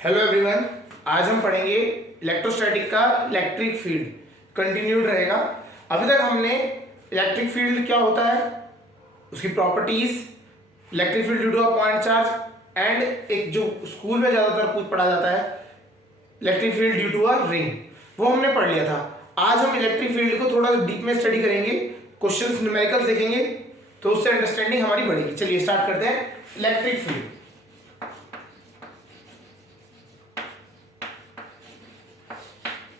Hello everyone, आज हम पढ़ेंगे इलेक्ट्रोस्टैटिक का इलेक्ट्रिक फील्ड कंटिन्यूड रहेगा। अभी तक हमने इलेक्ट्रिक फील्ड क्या होता है, उसकी properties, electric field due to a point charge and एक जो स्कूल में ज़्यादातर कुछ पढ़ा जाता है electric field due to a ring, वो हमने पढ़ लिया था। आज हम इलेक्ट्रिक फील्ड को थोड़ा डीप में स्टडी करेंगे, क्वेश्चंस न्यूमेरिकल्स देखेंगे, तो उससे अंडरस्टैंडिंग हमारी बढ़ेगी। चलिए स्टार्ट करते हैं। इलेक्ट्रिक फील्ड,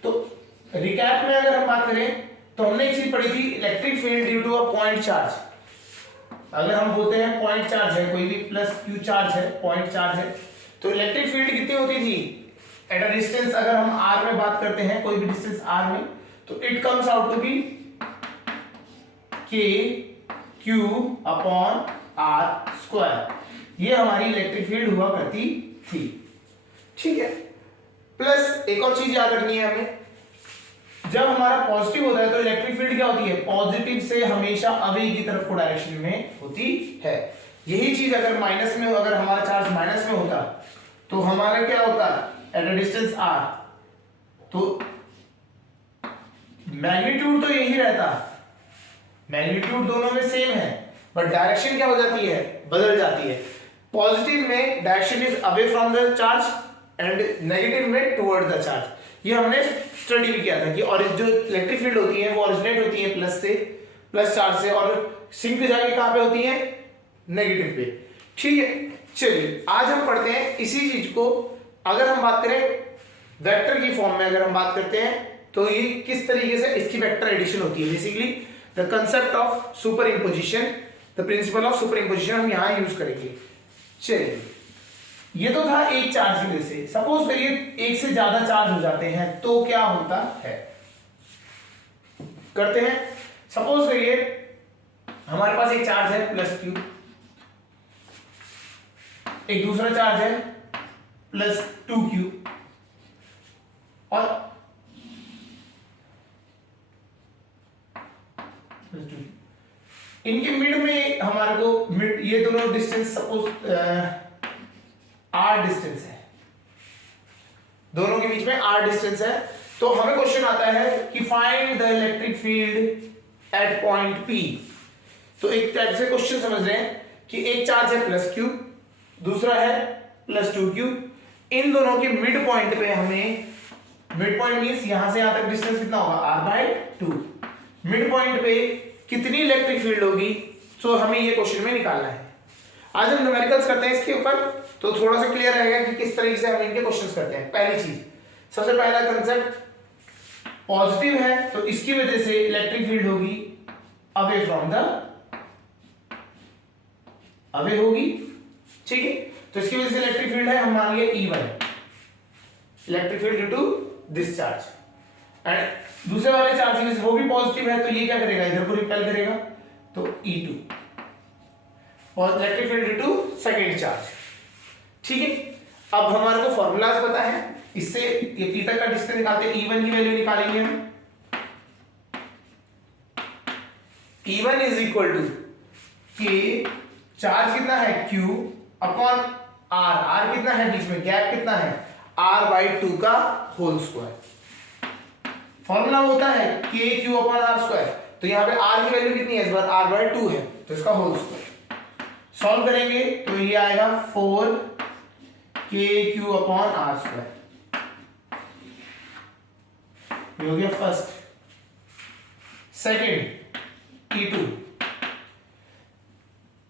तो रिकैप में अगर हम बात करें तो हमने एक चीज पढ़ी थी, electric field due to a point charge. अगर हम बोलते हैं पॉइंट चार्ज है, कोई भी प्लस क्यू चार्ज है, पॉइंट चार्ज है, तो इलेक्ट्रिक फील्ड कितनी होती थी एट अ डिस्टेंस। अगर हम आर में बात करते हैं, कोई भी डिस्टेंस आर में, तो it comes out to be K Q upon R square. ये हमारी इलेक्ट्रिक फील्ड हुआ करती थी, ठीक है। प्लस एक और चीज याद रखनी है हमें, जब हमारा पॉजिटिव होता है तो इलेक्ट्रिक फील्ड क्या होती है, पॉजिटिव से हमेशा अवे की तरफ को डायरेक्शन में होती है। यही चीज अगर माइनस में, अगर हमारा चार्ज माइनस में होता तो हमारा क्या होता एट अ डिस्टेंस आर, तो मैग्नीट्यूड तो यही रहता, मैग्नीट्यूड दोनों में सेम है, बट डायरेक्शन क्या हो जाती है, बदल जाती है। पॉजिटिव में direction is away from the charge and negative में टुवर्ड द चार्ज। ये हमने स्टडी भी किया था कि और जो इलेक्ट्रिक फील्ड होती है वो ओरिजिनेट होती है प्लस से, प्लस चार्ज से, और सिंक जाके कहां पे होती है, नेगेटिव पे, ठीक है। चलिए आज हम पढ़ते हैं इसी चीज को। अगर हम बात करें वेक्टर की फॉर्म में, अगर हम बात करते हैं तो ये किस तरीके से इसकी वेक्टर एडिशन होती है। Basically the concept of super imposition, the principal of super imposition हम यहां यूज करेंगे। चलिए, ये तो था एक चार्ज की वजह से। सपोज करिए एक से ज्यादा चार्ज हो जाते हैं तो क्या होता है, करते हैं। सपोज करिए हमारे पास एक चार्ज है प्लस क्यू, एक दूसरा चार्ज है प्लस 2q, और इनके मिड में हमारे को मिड, ये दोनों डिस्टेंस सपोज आर डिस्टेंस है, दोनों के बीच में आर डिस्टेंस है। तो हमें क्वेश्चन आता है कि find the electric field at point P. तो एक टाइप से क्वेश्चन समझ रहे हैं कि एक चार्ज है प्लस क्यू, दूसरा है प्लस 2q, इन दोनों के मिड पॉइंट पे हमें, मिड पॉइंट मींस यहां से यहां तक डिस्टेंस कितना होगा, r/2। मिड पॉइंट पे कितनी इलेक्ट्रिक फील्ड होगी, तो हमें ये क्वेश्चन में निकालना है। आज हम न्यूमेरिकल्स करते हैं इसके ऊपर, तो थोड़ा सा क्लियर रहेगा कि किस तरीके से हम इनके क्वेश्चंस करते हैं। पहली चीज, सबसे पहला कंसेप्ट, पॉजिटिव है तो इसकी वजह से इलेक्ट्रिक फील्ड होगी अवे फ्रॉम द, अवे होगी, ठीक है। तो इसकी वजह से इलेक्ट्रिक फील्ड है, हम मान लिए E1, electric field due to this charge. And दूसरे वाले चार्ज की वो भी पॉजिटिव है, तो ये क्या करेगा, इधर को रिपेल करेगा, तो E2, और electric field due to second charge, ठीक है। अब हमारे को फॉर्मूलाज पता है, इससे ये पी तक का डिस्टेंस निकालते हैं, E1 की वैल्यू निकालेंगे हम। E1 इज इक्वल टू के, चार्ज कितना है Q अपॉन R, R कितना है बीच में, गैप कितना है, R/2 का होल स्क्वायर। फॉर्मूला होता है KQ अपॉन R स्क्वायर, तो यहाँ पे R की वैल्यू कितनी है, इस बार R/2 है, तो इसका होल स्क्वायर। सॉल्व करेंगे तो ये आएगा 4KQ अपॉन R स्क्वायर, ये हो गया फर्स्ट। सेकेंड E2,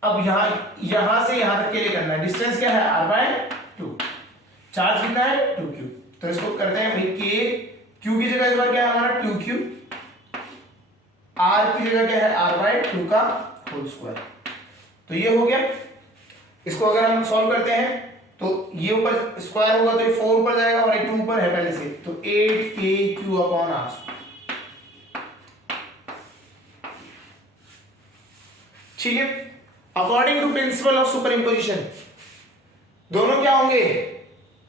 अब यहां से यहां तक के लिए करना है, डिस्टेंस क्या है, R/2, चार्ज कितना है 2q, तो इसको करते हैं भाई k, q की जगह इस बार क्या है हमारा 2q, r की जगह क्या है R/2 का होल स्क्वायर, तो ये हो गया। इसको अगर हम सॉल्व करते हैं तो ये ऊपर स्क्वायर होगा तो ये 4 ऊपर जाएगा और ये 2 ऊपर है पहले से, तो 8KQ अपॉन R, ठीक है। According to principle of superimposition दोनों क्या होंगे,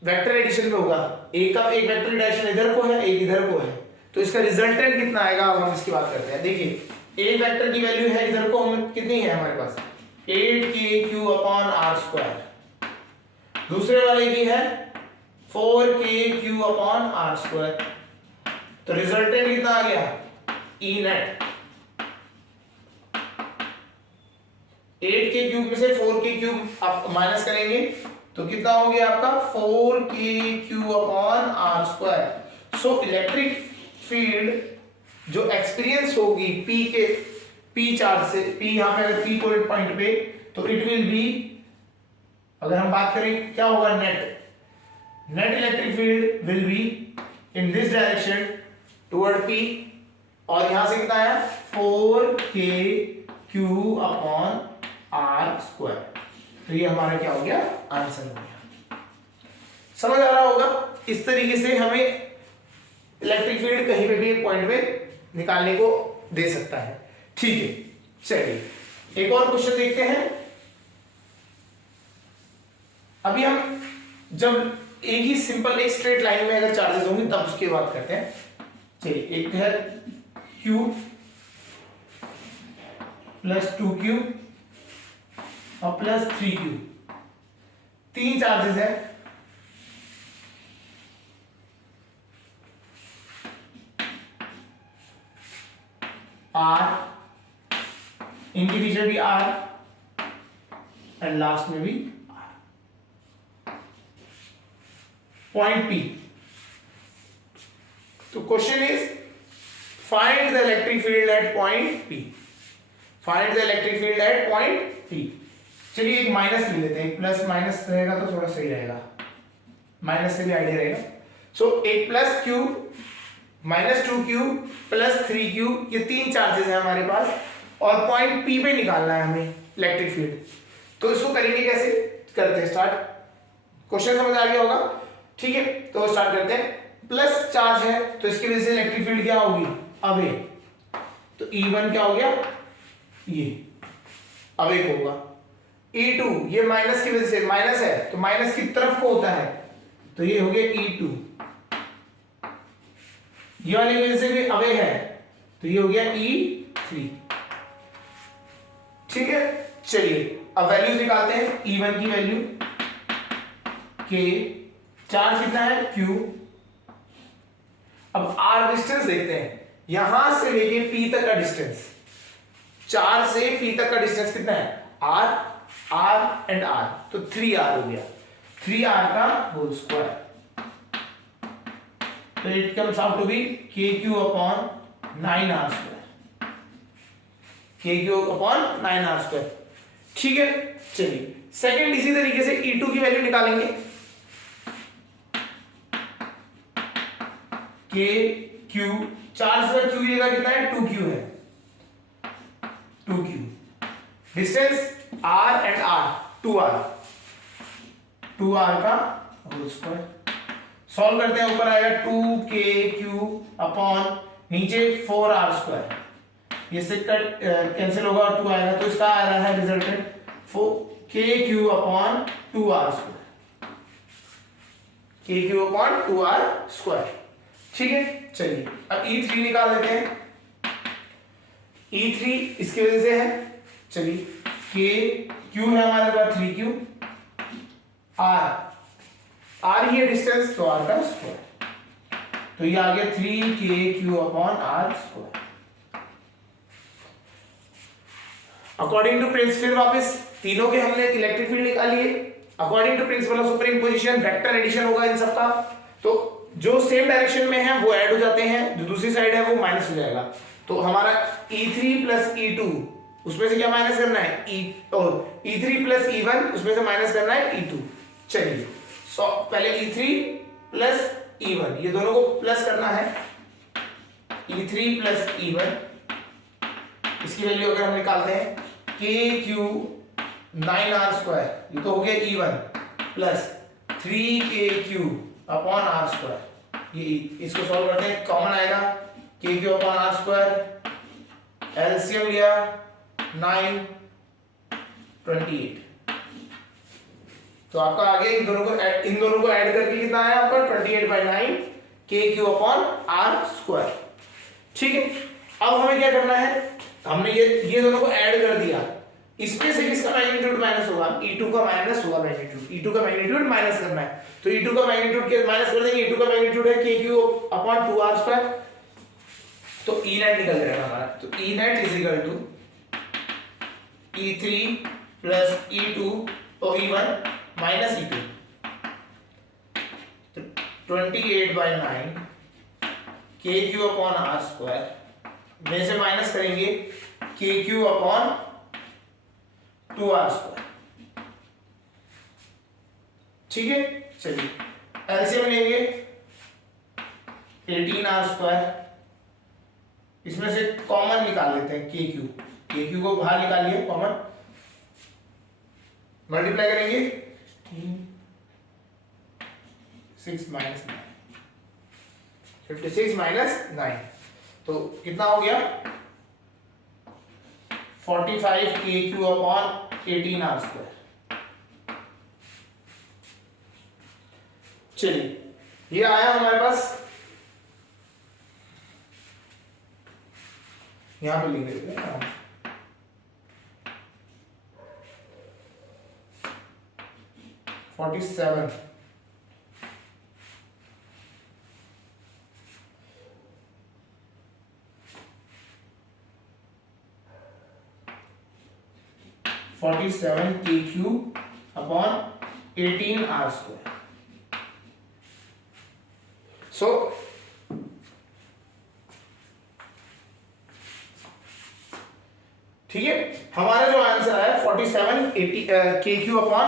वेक्टर एडिशन में होगा, एक का एक वेक्टर एडिशन इधर को है, एक इधर को है, तो इसका रिजल्टेंट कितना आएगा, अब हम इसकी बात करते हैं। देखिए एक वेक्टर की वैल्यू है इधर को कितनी है हमारे पास, 8KQ अपॉन R स्क्वायर, दूसरे वाले की है 4k³ अपॉन आर स्क्वायर। तो रिजल्टेंट कितना आ गया ई नेट 8k³ में से 4k³ आप माइनस करेंगे तो कितना हो गया आपका 4k³ upon R square. So electric field जो एक्सपीरियंस होगी P चार्ज से, P यहां पे अगर P पॉइंट पे, तो इट विल बी, अगर हम बात करें क्या होगा, net electric field will be in this direction toward P, और यहां से कितना आया 4k³ अपॉन आर स्क्वायर। तो ये हमारा क्या हो गया, आंसर हो गया। समझ आ रहा होगा, इस तरीके से हमें इलेक्ट्रिक फील्ड कहीं पे भी एक पॉइंट पे निकालने को दे सकता है। ठीक है, चलिए एक और क्वेश्चन देखते हैं। अभी हम जब एक ही सिंपल एक स्ट्रेट लाइन में अगर चार्जेस होंगे तब उसकी बात करते हैं। चलिए, एक है Q प्लस 2Q और प्लस 3Q, तीन चार्जेस है। R, इनके पीछे भी R एंड लास्ट में भी R, पॉइंट P। तो question is find the electric field at point P। Find the electric field at point P। चलिए एक माइनस ले लेते हैं, प्लस माइनस रहेगा तो थोड़ा सही रहेगा, माइनस से भी आइडिया रहेगा। सो एक plus Q minus 2Q plus 3Q, ये तीन चार्जेस हैं हमारे पास, और पॉइंट P पे निकालना है हमें इलेक्ट्रिक फील्ड। तो इसको करेंगे कैसे, करते हैं स्टार्ट। क्वेश्चन समझ आ गया होगा, ठीक है, तो स्टार्ट करते हैं। प्लस चार्ज है तो इसकी वजह से इलेक्ट्रिक फील्ड क्या होगी, अवे। तो E1 क्या हो गया, ये अवे को होगा। E2 ये माइनस की वजह से, माइनस है तो माइनस की तरफ को होता है, तो ये हो गया E2। ये वाली वजह से भी अवे है तो ये हो गया E3। ठीक है, चलिए अब वैल्यूज निकालते हैं। E1 की वैल्यू K, चार्ज कितना है Q। अब R डिस्टेंस देखते हैं, यहां से लेके P तक का डिस्टेंस, चार से P तक का डिस्टेंस कितना है, R एंड R, तो 3R हो गया, 3R का होल स्क्वायर। तो it comes out to be KQ upon 9R square, KQ upon 9R square. ठीक है, चलिए सेकंड इसी तरीके से E2 की वैल्यू निकालेंगे। KQ, चार्ज पर Q जगह कितना है, 2Q है, 2Q, distance R and R, 2R का होल स्क्वायर। सॉल्व करते हैं, ऊपर आएगा 2KQ अपॉन नीचे 4R स्क्वायर, ये से कट कैंसिल होगा और 2 आएगा, तो इसका आ रहा है resultant KQ upon 2R square, KQ upon 2R square. ठीक है, चलिए अब E3 निकाल लेते हैं। E3 इसकी वजह से है, चलिए KQ है हमारे पास 3Q, R ये डिस्टेंस, तो R का स्क्वायर, तो ये आ गया 3KQ upon R square. According to principle, फिर वापस तीनों के हमने इलेक्ट्रिक फील्ड निकाल लिए। According to principle of superimposition vector addition होगा इन सबका, तो जो सेम डायरेक्शन में है वो ऐड हो जाते हैं, जो दूसरी साइड है वो माइनस हो जाएगा। तो हमारा E3 प्लस E2, उसमें से क्या माइनस करना है, E3 प्लस E1, उसमें से माइनस करना है E2। चलिए पहले E3 प्लस E1, ये दोनों को प्लस करना है, E3 प्लस E1, इसकी वैल्यू अगर हम निकालते हैं KQ 9R स्क्वायर, ये तो हो गया E1 plus 3KQ upon R square, ये इसको सॉल्व करते हैं, कॉमन आएगा KQ upon R square, LCM लिया 9, 28, तो आपका आगे इन दोनों को ऐड करके कितना आया आपका 28/9 KQ अपॉन R स्क्वायर। ठीक है, अब हमें क्या करना है, हमने ये दोनों को ऐड कर दिया, इसमें से किसका मैग्नीट्यूड माइनस होगा, E2 का माइनस होगा मैग्नीट्यूड, E2 का मैग्नीट्यूड माइनस करना है, तो E2 का मैग्नीट्यूड के माइनस कर देंगे, E2 का मैग्नीट्यूड है KQ अपॉन 2R², तो E नेट निकल जाएगा हमारा, तो E net is equal to E3 plus E2 और E1 माइनस E2, तो 28/9 KQ अपॉन R² में से माइनस करेंगे KQ अपॉन 2R², ठीक है। चलिए एलसीएम लेंगे 18R², इसमें से कॉमन निकाल लेते हैं KQ को बाहर निकालिए कॉमन, मल्टीप्लाई करेंगे 6 माइनस 9, 56 माइनस 9, तो कितना हो गया 45 KQ अपॉन 18R²। चलिए ये आया हमारे पास, यहां पे लिख देते हैं 47 47 KQ अपॉन 18R²। सो ठीक है, हमारा जो आंसर है 47 KQ अपॉन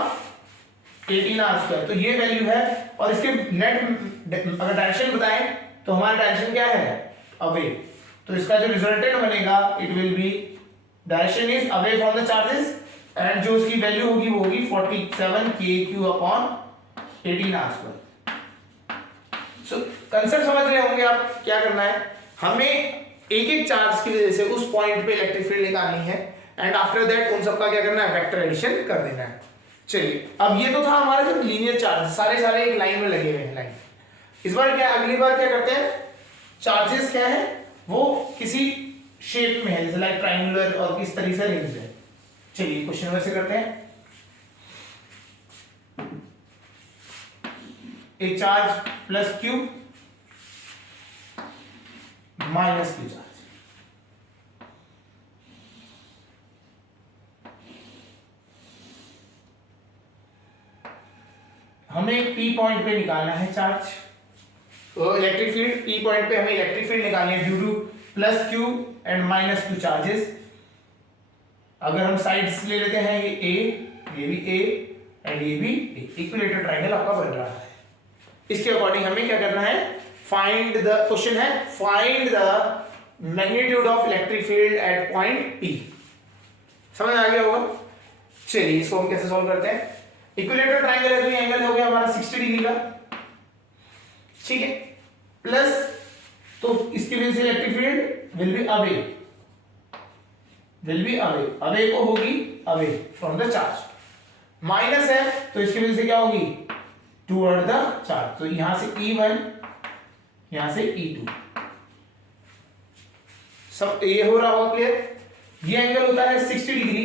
18R², तो ये वैल्यू है, और इसके नेट अगर डायरेक्शन बताएं तो हमारा डायरेक्शन क्या है, अवे, तो इसका जो रिजल्टेंट बनेगा it will be direction is away from the charges, and जो उसकी वैल्यू होगी वो होगी 47 KQ अपॉन 18R²। सो कंसेप्ट समझ रहे होंगे आप, क्या करना है, हमें एक एक चार्ज की वजह से उस पॉइंट पे इलेक्ट्रिक फील्ड निकालनी है, एंड आफ्टर दैट उन सबका क्या करना है, वेक्टर एडिशन कर देना है। चलिए अब ये तो था हमारा जो लीनियर चार्ज, सारे एक लाइन में लगे हुए हैं, लाइन। इस बार क्या, अगली बार क्या करते हैं, चार्जेस क्या है वो किसी शेप में है, जैसे लाइक ट्रायंगुलर और किस तरीके से अरेंज है। चलिए क्वेश्चन वैसे करते हैं, एक charge plus Q minus Q charge, हमें P पॉइंट पे निकालना है चार्ज, तो इलेक्ट्रिक फील्ड P पॉइंट पे हमें इलेक्ट्रिक फील्ड निकालनी है due two plus Q and minus Q charges. अगर हम साइड्स ले लेते हैं, ये A, ये भी A एंड ये भी A, इक्विलेटरल ट्रायंगल आपका बन रहा है। इसके अकॉर्डिंग हमें क्या करना है, फाइंड द, क्वेश्चन है find the magnitude of electric field at point P। समझ आ गया होगा। चलिए इसको हम कैसे सॉल्व करते हैं, इक्विलेटरल ट्रायंगल है तो ये एंगल हो गया हमारा 60 डिग्री का, ठीक है, प्लस तो इसकी वजह से electric field will be away को होगी away from the charge, minus है तो इसकी वजह से क्या होगी, टुवर्ड द चार्ज, तो यहां से E1 यहां से E2, सब ये हो रहा होगा क्लियर। ये एंगल होता है 60 डिग्री,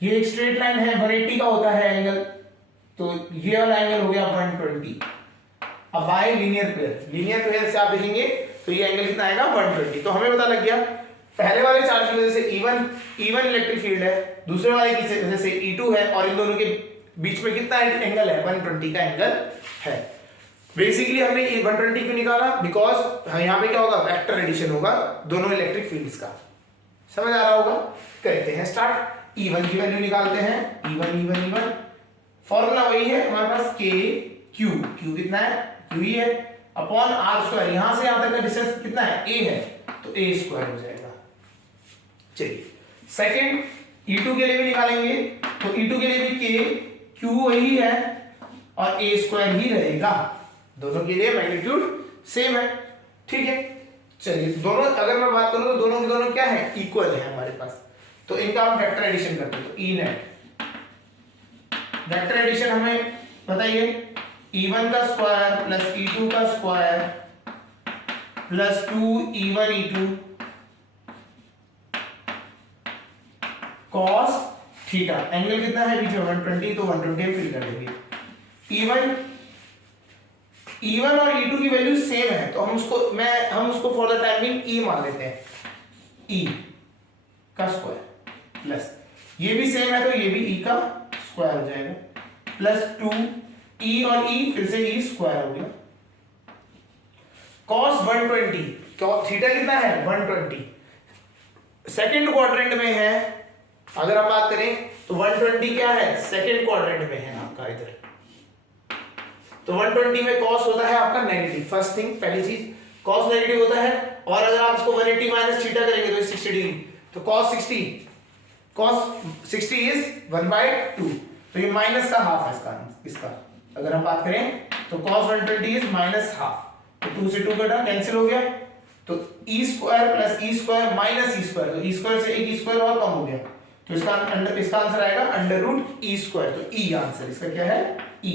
ये एक स्ट्रेट लाइन है 180 का होता है एंगल, तो ये वाला एंगल हो गया 120। अब बाय लीनियर पेयर से आप देखेंगे तो ये एंगल कितना आएगा 120। तो हमें पता लग गया पहले वाले चार्ज की वजह से E1 इलेक्ट्रिक फील्ड है, दूसरे वाले की वजह से E2 है, और इन दोनों के बीच में कितना एंगल है, 120 का एंगल है। बेसिकली हमने 120 क्यों निकाला, बिकॉज यहाँ पे क्या होगा, वेक्टर एडिशन होगा दोनों इलेक्ट्रिक फील्ड्स का। समझ आ रहा होगा, करते हैं स्टार्ट। E1 की वैल्यू निकालते हैं, E1 फॉर्मूला वही है हमारे पास, Q कितना है, Q ही है, अपॉन R², यहां से यहां तक का डिस्टेंस कितना है, A है, तो A² हो जाएगा। चलिए सेकंड E2 के लिए भी निकालेंगे, तो E2 के लिए भी Q वही है और A² ही रहेगा, दोनों के लिए मैग्नीट्यूड सेम है, ठीक है। चलिए दोनों अगर मैं बात करूं तो दोनों के दोनों क्या है, इक्वल है हमारे पास, तो इनका हम वेक्टर एडिशन करते हैं, तो E नेट वेक्टर एडिशन हमें बताइए, E1 का स्क्वायर प्लस E2 का square plus 2 E1 E2 cos theta, angle कितना है बीच में 120, तो 120 फिल कर देंगे। E1 और E2 की वैल्यू सेम है, तो हम उसको for the time being E मान लेते हैं, E का स्क्वायर प्लस ये भी सेम है तो ये भी E का स्क्वायर हो जाएगा, प्लस 2 E और E फिर से E स्क्वायर हो गया। cos 120, थीटा कितना है 120, सेकंड क्वाड्रेंट में है, अगर हम बात करें तो 120 क्या है सेकंड क्वाड्रेंट में है आपका इधर, तो 120 में cos होता है आपका नेगेटिव, फर्स्ट थिंग पहली चीज cos नेगेटिव होता है, और अगर आप इसको 180 माइनस थीटा करेंगे तो 60 डिग्री, तो cos 60 इज 1/2, तो ये माइनस का हाफ है इसका अगर हम बात करें तो cos 120 इज माइनस हाफ, तो 2 से 2 कटा कैंसिल हो गया, तो e square plus e square minus e square, तो e स्क्वायर से एक e स्क्वायर और कम हो गया, तो इसका आंसर आएगा अंडर रूट e स्क्वायर, तो e आंसर इसका क्या है e,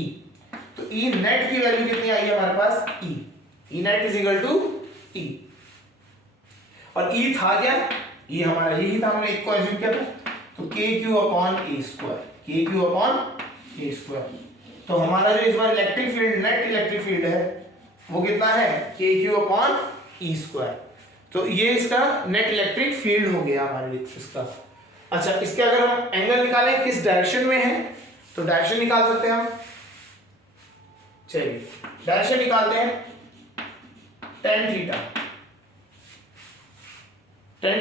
तो e नेट की वैल्यू कितनी आई है हमारे पास e net is equal to e, और e था क्या, ये हमारा यही था, हमने एक को एज्यूम किया था, तो kq upon a square, kq upon a square, तो हमारा जो इस बार electric field net electric field है वो कितना है kq अपॉन e स्क्वायर, तो ये इसका नेट इलेक्ट्रिक फील्ड हो गया हमारे लिए इसका। अच्छा, इसके अगर हम एंगल निकालें किस डायरेक्शन में है, तो डायरेक्शन निकाल सकते हैं हम, चलिए डायरेक्शन निकालते हैं, tan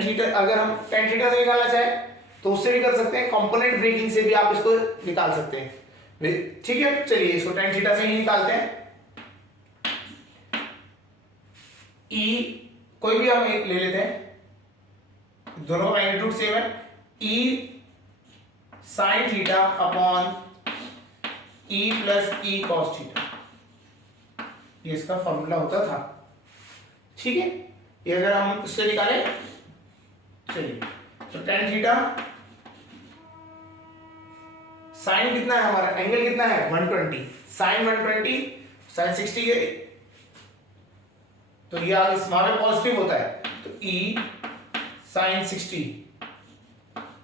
थीटा, अगर हम tan थीटा से निकालना चाहे तो उससे भी कर सकते हैं, कंपोनेंट ब्रेकिंग से भी आप इसको निकाल सकते हैं, ठीक है। चलिए इसको tan थीटा से ही निकालते हैं, E कोई भी हम एक ले लेते हैं, दोनों का मैग्नीट्यूड सेम है, E sin theta upon E plus E cos theta, ये इसका फॉर्मूला होता था, ठीक है। ये अगर हम इससे निकालें, चलिए तो tan थीटा साइन कितना है हमारा, एंगल कितना है 120, साइन 120 साइन 60 के, तो ये इसमें पॉजिटिव होता है, तो E साइन 60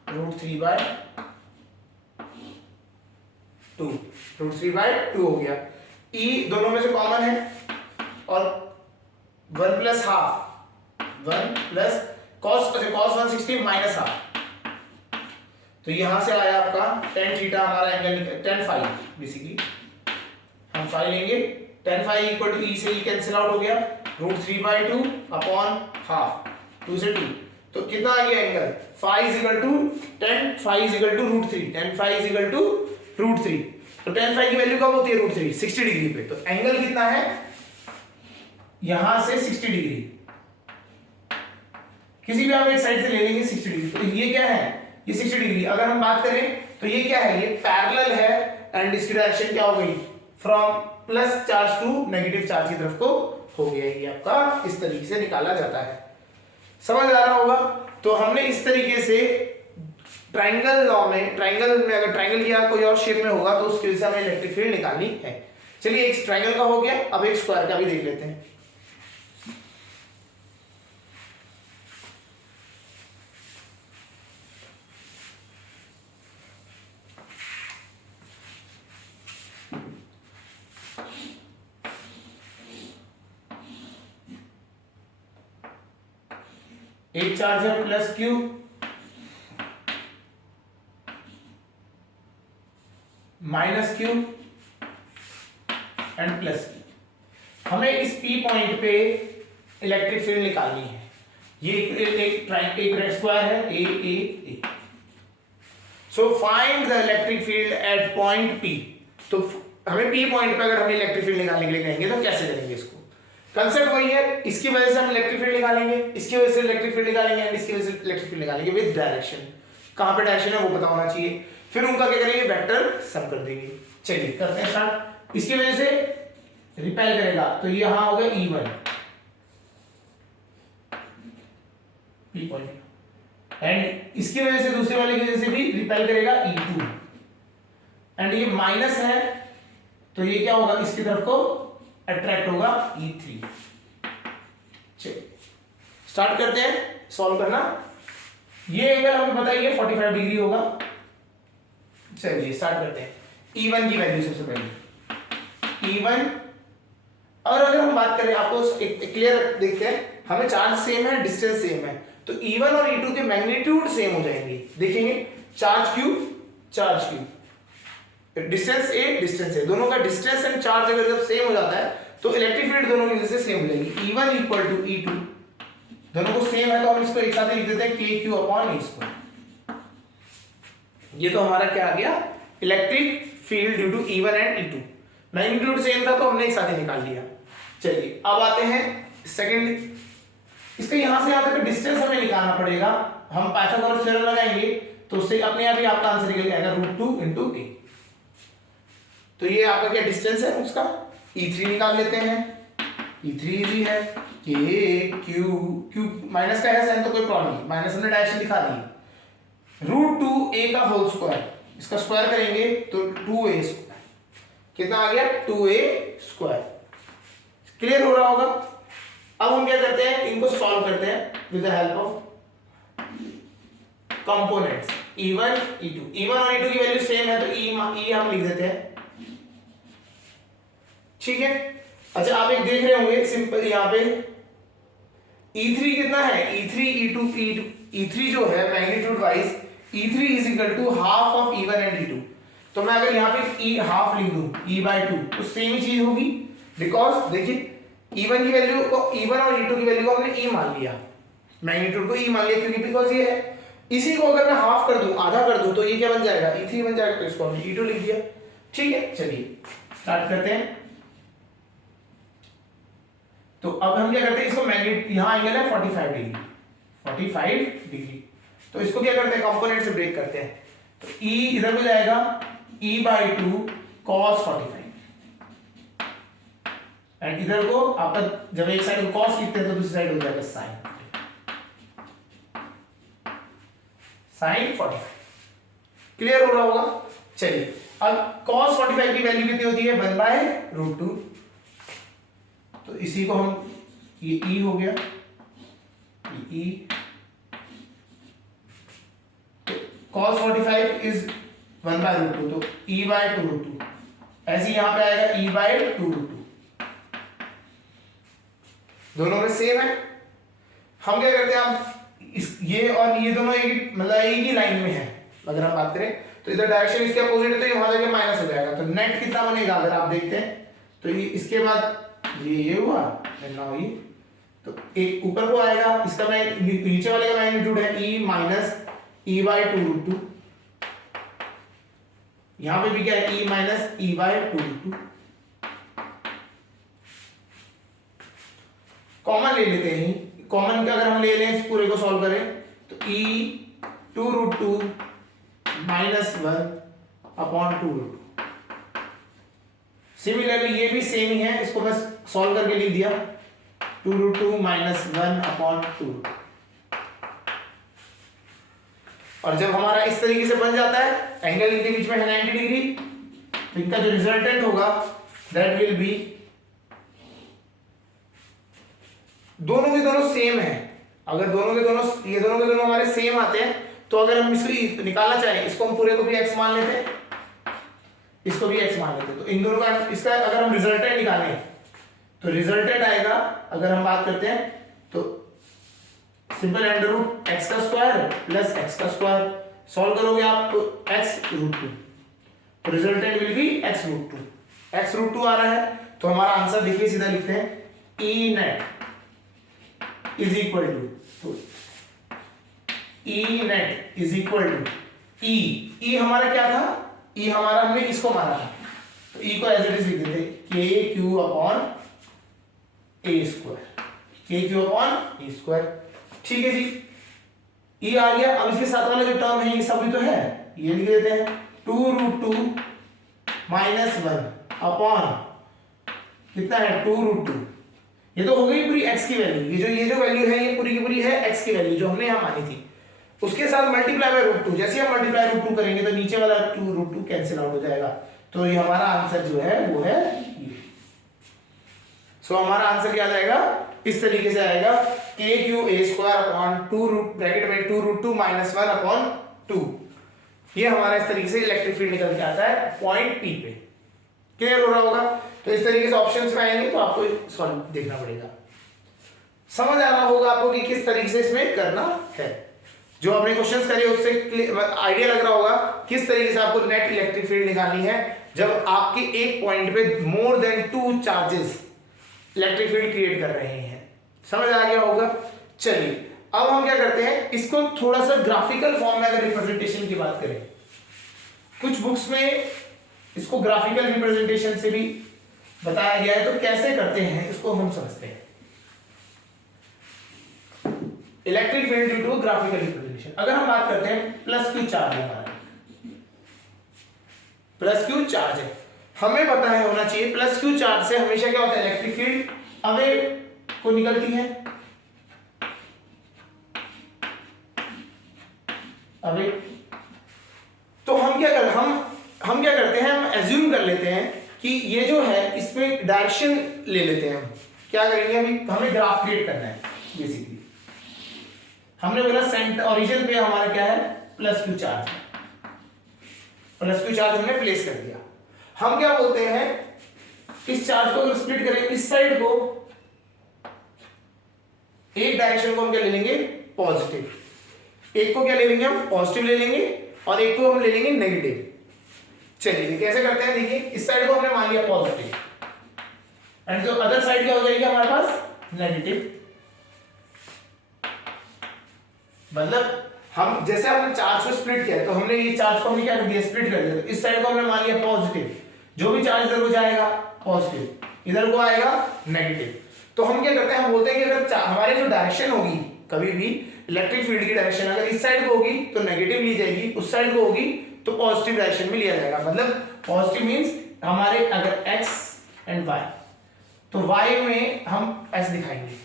√3/2 हो गया, E दोनों में से कॉमन है, और 1 plus half 1 plus cos 160 minus half, तो यहां से आया आपका tan थीटा, हमारा एंगल tan फाई, बेसिकली हम फाई लेंगे, tan phi equal to E से E कैंसिल आउट हो गया, √3/2 अपॉन हाफ 2 से 2, तो कितना आ गया angle phi is equal to tan phi is equal to √3, tan phi is equal to √3, तो tan फाई की वैल्यू कब होती है √3 60 डिग्री पे, तो एंगल कितना है यहां से 60 डिग्री, किसी भी आप एक साइड से ले लेंगे 60 डिग्री, तो ये क्या है ये 60 डिग्री, अगर हम बात करें तो ये क्या है, ये पैरेलल है, एंड इसकी डायरेक्शन क्या हो गई from plus charge to negative charge की तरफ को हो गया, ये आपका इस तरीके से निकाला जाता है, समझ आ रहा होगा। तो हमने इस तरीके से ट्रायंगल लॉ में, ट्रायंगल में अगर ट्रायंगल या कोई और शेप में होगा तो उसके वजह से हमें इलेक्ट्रिक फील्ड निकालनी है। चलिए एक ट्रायंगल का हो गया, अब एक स्क्वायर का भी देख लेते हैं। एक चार्ज है plus Q, minus Q and plus Q. हमें इस पी पॉइंट पे इलेक्ट्रिक फील्ड निकालनी है, ये एक स्क्वायर है A, so find the electric field at point P. तो हमें पी पॉइंट पे अगर हमें इलेक्ट्रिक फील्ड निकालने के लिए कहेंगे तो कैसे करेंगे इसको, कंसेप्ट वही है, इसकी वजह से हम इलेक्ट्रिक फील्ड निकालेंगे, इसकी वजह से इलेक्ट्रिक फील्ड निकालेंगे, एंड इसकी वजह से इलेक्ट्रिक फील्ड निकालेंगे विद डायरेक्शन, कहां पे डायरेक्शन है वो पता होना चाहिए, फिर उनका क्या करेंगे वेक्टर सम कर देंगे। चलिए करते हैं स्टार्ट। इसकी वजह से रिपेल करेगा तो ये यहां होगा E1 पी पॉइंट, एंड इसकी वजह से दूसरे वाले की वजह से भी रिपेल करेगा E2, एंड ये माइनस है तो ये क्या होगा इसकी तरफ को अट्रैक्ट होगा E3। चलिए स्टार्ट करते हैं सॉल्व करना। ये एंगल हमें पता है ये 45 डिग्री होगा। चलिए स्टार्ट करते हैं। E1 की वैल्यू सबसे पहले E1, और अगर हम बात करें आपको एक क्लियर देखते हैं, हमें चार्ज सेम है, डिस्टेंस सेम है, तो E1 और E2 के मैग्नीट्यूड सेम हो जाएंगे। देखेंगे चार्ज Q, डिस्टेंस A, दोनों का डिस्टेंस एंड चार्ज अगर जब सेम हो जाता है तो इलेक्ट्रिक फील्ड दोनों की वजह से सेम हो जाएगी। E1 इक्वल टू E2, दोनों को सेम है तो हम इसको एक साथ लिख देते हैं KQ अपॉन A²। ये तो हमारा क्या आ गया, electric field due to E1 and E2। Magnitude same था तो हमने एक साथ ही निकाल लिया। चलिए अब आते हैं सेकंड, इसका यहां से यहां तक डिस्टेंस हमें निकालना पड़ेगा। हम पाइथागोरस थ्योरम लगाएंगे तो उससे अपने आप ही आपका आंसर निकल जाएगा √2 × a। तो ये आपका क्या डिस्टेंस है उसका, E3 निकाल लेते हैं। E3 इजी है, K Q माइनस का है साइन तो कोई प्रॉब्लम नहीं, माइनस हमने डायरेक्शन दिखा दी। √2a का होल स्क्वायर, इसका स्क्वायर करेंगे तो 2a², कितना आ गया 2a²। क्लियर हो रहा होगा। अब हम क्या करते हैं, इनको सॉल्व करते हैं with the help of components E1 E2 और E2 की वैल्यू सेम है तो E हम लिख देते हैं, ठीक है। अच्छा आप एक देख रहे होंगे सिंपल, यहाँ पे E3 कितना है, E3 जो है magnitude wise E3 is equal to half of E1 and E2। तो मैं अगर यहाँ पे E हाफ लिख दूं E/2 तो सेम ही चीज होगी, बिकॉज देखिए E1 की वैल्यू को, E1 और E2 की वैल्यू को हमने E मान लिया, मैग्नीट्यूड को E मान लिया, क्योंकि बिकॉज ये है। इसी को अगर मैं हाफ कर दूं, आधा कर दूं, तो ये क्या बन जाएगा E3 बन जाएगा, तो इसको हमने E2 लिख दिया, ठीक है। चलिए स्टार्ट करते हैं। तो अब हम क्या करते हैं, इसको मैग्नीट्यूड, यहाँ एंगल है 45 डिग्री, तो इसको क्या करते हैं, कंपोनेंट से ब्रेक करते हैं। तो E इधर हो जाएगा E/2 cos 45, एंड इधर को आपका जब एक साइड को cos लिखते हैं तो दूसरी साइड हो जाएगा sin 45। क्लियर हो रहा होगा। चलिए अब cos 45 की वैल्यू कितनी होती है, 1/√2। तो इसी को हम, ये E हो गया, ये E, तो cos 45 इज 1/√2, तो E/2√2, ऐसे यहां पे आएगा E/2√2, दोनों में सेम है। हम क्या करते हैं, हम ये और ये दोनों एक मतलब एक ही लाइन में है, अगर हम बात करें तो इधर डायरेक्शन इसके अपोजिट है तो वहां जाके माइनस हो जाएगा, तो नेट कितना बनेगा अगर आप देखते हैं तो ये इसके बाद ये हुआ नाउ ये, तो एक ऊपर को आएगा, इसका मैं नीचे वाले का मैग्नीट्यूड है E माइनस E/2√2, यहां पे भी क्या है E माइनस E/2√2। कॉमन ले लेते हैं, कॉमन का अगर हम ले लें इस पूरे को सॉल्व करें तो E2√2 माइनस 1/2√2। सिमिलरली ये भी सेम ही है, इसको मैं सॉल्व करके लिख दिया 2√2 माइनस 1/2। और जब हमारा इस तरीके से बन जाता है, एंगल इनके बीच में है 90 डिग्री, तो इनका जो रिजल्टेंट होगा दैट विल बी, दोनों के दोनों सेम है। अगर दोनों के दोनों हमारे सेम आते हैं तो अगर हम इसको निकालना चाहें, इसको हम पूरे को भी x मान लेते हैं, इसको भी x मान लेते हैं, तो इन दोनों का इसका अगर हम रिजल्टेंट निकालें तो रिजल्टेंट आएगा, अगर हम बात करते हैं तो simple √x² plus x², solve करोगे आप तो x√2, तो रिजल्टेंट विल बी x√2 आ रहा है। तो हमारा आंसर देखिए सीधा लिखते हैं E net is equal to, E net is equal to E हमारा क्या था, E हमारा हमने इसको माना था, तो E को एज इट इज लिख देते KQ अपॉन A², ठीक है जी। E आ गया। अब इसके साथ वाला जो टर्म है ये सब भी तो है, ये लिख देते हैं 2√2 माइनस 1 अपॉन कितना है 2√2, ये तो हो गई पूरी x की वैल्यू, ये जो वैल्यू है ये पूरी की पूरी है x की वैल्यू जो हमने यहां मानी थी, उसके साथ मल्टीप्लाई बाय √2। जैसे हम मल्टीप्लाई √2 करेंगे तो नीचे वाला 2√2 कैंसिल आउट हो जाएगा, तो ये हमारा आंसर जो है वो है ये। सो हमारा आंसर क्या आ जाएगा इस तरीके से आएगा K Q a square upon 2 root bracket में 2 रूट 2 माइनस 1 अपॉन 2। ये हमारा इस तरीके से इलेक्ट्रिक फील्ड निकल के आता है पॉइंट पी पे। क्लियर हो रहा होगा? तो इस तरीके से ऑप्शंस में आएंगे तो आपको सॉल्व देखना पड़ेगा। समझ आ रहा होगा आपको कि किस तरीके से इसमें करना है। जो आपने क्वेश्चंस करे उससे आइडिया लग रहा होगा किस तरीके से आपको नेट इलेक्ट्रिक फील्ड निकालनी है जब आपके एक पॉइंट पे more than 2 charges electric field create कर रहे हैं। समझ आ गया होगा? चलिए अब हम क्या करते हैं, इसको थोड़ा सा ग्राफिकल फॉर्म में अगर रिप्रेजेंटेशन की बात करें, कुछ बुक्स में इसको ग्राफिकल रिप्रेजेंटेशन से भी बताया गया है, तो कैसे करते हैं इसको हम समझते हैं। Electric field due to graphical representation. अगर हम बात करते हैं प्लस क्यू चार्ज है, हमारा प्लस क्यू चार्ज है, हमें पता है होना चाहिए प्लस क्यू चार्ज से हमेशा क्या होता है, इलेक्ट्रिक फील्ड अवे को निकलती है, अवे। तो हम क्या करते हैं, हम एज्यूम कर लेते हैं कि ये जो है इसमें डायरेक्शन ले लेते हैं। हम क्या करेंगे, अभी हमें ग्राफ क्रिएट करना है। बेसिकली हमने बोला सेंटर ओरिजिन पे हमारा क्या है, plus Q charge, plus Q charge हमने प्लेस कर दिया। हम क्या बोलते हैं, इस चार्ज को स्प्लिट करें, इस साइड को एक डायरेक्शन को हम क्या ले लेंगे, पॉजिटिव, एक को क्या ले लेंगे हम, पॉजिटिव ले लेंगे, और एक को हम ले लेंगे नेगेटिव। चलिए कैसे करते हैं, देखिए इस साइड को हमने मान लिया पॉजिटिव, एंड जो अदर साइड क्या हो जाएगी हमारे पास, नेगेटिव। मतलब हम जैसे हमने चार्ज को स्प्लिट किया, तो हमने ये चार्ज को हमने क्या कर दिया, स्प्लिट कर दिया। तो इस साइड को हमने मान लिया पॉजिटिव, जो भी चार्ज इधर को जाएगा पॉजिटिव, इधर को आएगा नेगेटिव। तो हम क्या करते हैं, हम बोलते हैं कि अगर हमारी जो डायरेक्शन होगी, कभी भी इलेक्ट्रिक फील्ड की डायरेक्शन अगर इस साइड को होगी तो नेगेटिव ली जाएगी, उस साइड को होगी तो पॉजिटिव डायरेक्शन में लिया जाएगा। मतलब पॉजिटिव मींस हमारे अगर x एंड y, तो y में हम ऐसे दिखाएंगे,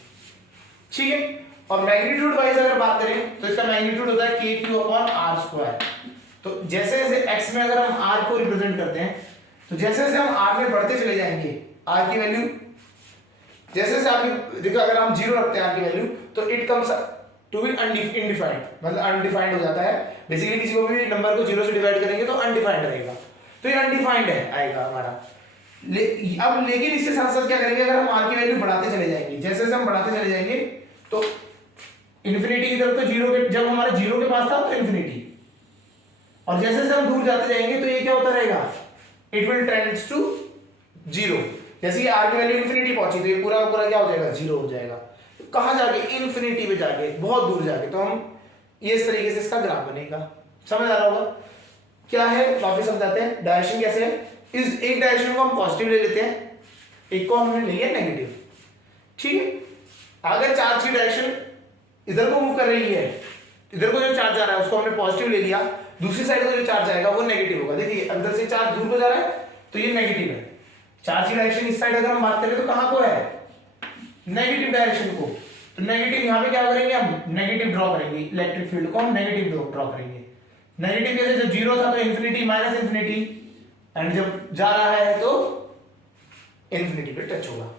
ठीक है। और मैग्नीट्यूड वाइज अगर बात करें तो इसका मैग्नीट्यूड होता है k Q upon r square. तो जैसे जैसे x में अगर हम r को रिप्रेजेंट करते हैं, तो जैसे जैसे हम r में बढ़ते चले जाएंगे, r की वैल्यू जैसे जैसे आप देखो, अगर हम 0 रखते हैं r की वैल्यू, तो it comes to be undefined, मतलब अनडिफाइंड हो जाता है। बेसिकली किसी को भी नंबर को 0 से डिवाइड करेंगे तो अनडिफाइंड रहेगा, तो ये अनडिफाइंड है आएगा हमारा। अब लेकिन इसके साथ साथ क्या करेंगे, अगर हम r की वैल्यू बढ़ाते चले जाएंगे, जैसे जैसे हम बढ़ाते चले जाएंगे तो इन्फिनिटी की तरफ, तो 0 के, जब हमारा 0 के पास था तो इन्फिनिटी, और जैसे जैसे हम दूर जाते जाएंगे तो ये क्या होता रहेगा, इट विल टेंड्स टू 0। जैसे ही r की वैल्यू इन्फिनिटी पहुंची तो ये पूरा का पूरा क्या हो जाएगा, 0 हो जाएगा। कहां जाके, इन्फिनिटी पे जाके, बहुत दूर जाके। तो हम ये इस तरीके से इसका ग्राफ बनेगा। समझ आ रहा होगा क्या है, वापस समझाते हैं डायरेक्शन कैसे है। इस एक डायरेक्शन को हम पॉजिटिव ले लेते हैं, एक को हमने लिया नेगेटिव, ठीक है। अगर चार्ज की डायरेक्शन इधर को मूव कर रही है, इधर को जो चार्ज आ रहा है उसको हमने पॉजिटिव ले लिया, दूसरी साइड को जो चार्ज आएगा वो नेगेटिव होगा। देखिए अंदर से चार्ज दूर को जा रहा है तो ये नेगेटिव है। चार्ज की डायरेक्शन इस साइड अगर हम बात करें तो कहां को है, नेगेटिव डायरेक्शन को। तो नेगेटिव यहां पे क्या करेंगे, हम नेगेटिव ड्रॉ करेंगे, इलेक्ट्रिक फील्ड को हम नेगेटिव ड्रॉ करेंगे। नेगेटिव कैसे, जब 0 था तो इन्फिनिटी माइनस इन्फिनिटी, एंड जब जा रहा है तो इन्फिनिटी पे टच होगा।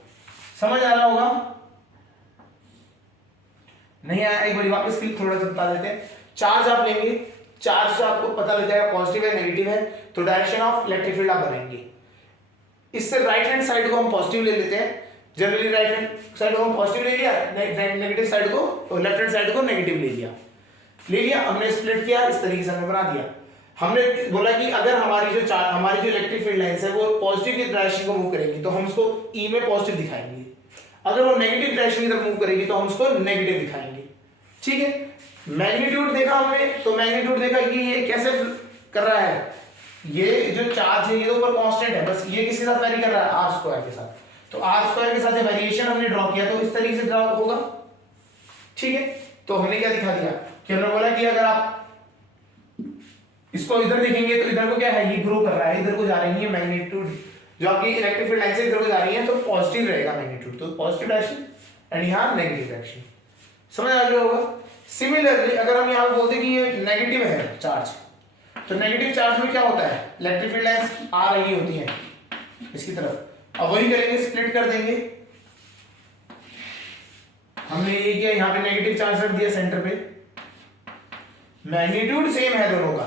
समझ आ रहा होगा? नहीं आया, एक बार वापस क्लिक थोड़ा सा बता देते हैं। चार्ज आप लेंगे, चार्ज से आपको पता लग जाएगा पॉजिटिव है नेगेटिव है, तो डायरेक्शन ऑफ इलेक्ट्रिक फील्ड आप बनाएंगे। इससे राइट हैंड साइड को हम पॉजिटिव ले लेते हैं, जनरली राइट हैंड साइड को हम पॉजिटिव ले लिया, नेगेटिव साइड को, लेफ्ट हैंड साइड को नेगेटिव ले लिया, हमने स्प्लिट किया, इस तरीके से हमने बना दिया। हमने बोला कि अगर हमारी जो इलेक्ट्रिक फील्ड लाइंस है वो पॉजिटिव की डायरेक्शन को मूव करेंगी तो हम उसको ई में पॉजिटिव दिखाएंगे, अगर वो नेगेटिव डायरेक्शन की तरफ मूव करेगी तो हम उसको नेगेटिव दिखाएंगे, ठीक है। मैग्नीट्यूड देखा हमने, तो मैग्नीट्यूड देखा कि ये कैसे कर रहा है, ये जो चार्ज है ये तो ऊपर कांस्टेंट है, बस ये किसके साथ वेरी कर रहा है, आर स्क्वायर के साथ। तो आर स्क्वायर के साथ वेरिएशन हमने ड्रॉ किया, तो इस तरीके से ड्रॉ होगा, ठीक है। तो हमने क्या दिखा दिया कि हमने बोला कि अगर आप इसको इधर देखेंगे तो इधर को क्या है, ये ग्रो कर रहा है, इधर को जा रही है मैग्नीट्यूड, जो आपकी इलेक्ट्रिक फील्ड लाइन से इधर को जा रही है तो पॉजिटिव रहेगा मैग्नीट्यूड, तो पॉजिटिव डायरेक्शन, एंड यहां नेगेटिव डायरेक्शन। समझ आ गया होगा। सिमिलरली अगर हम यहां बोलते कि ये नेगेटिव है चार्ज, तो नेगेटिव चार्ज में क्या होता है, इलेक्ट्रिक फील्ड लाइंस आ रही होती हैं इसकी तरफ, अब वही करेंगे, स्प्लिट कर देंगे, हमने ये किया, यहाँ पे नेगेटिव चार्ज रख दिया सेंटर पे, मैग्नीट्यूड सेम है दोनों का,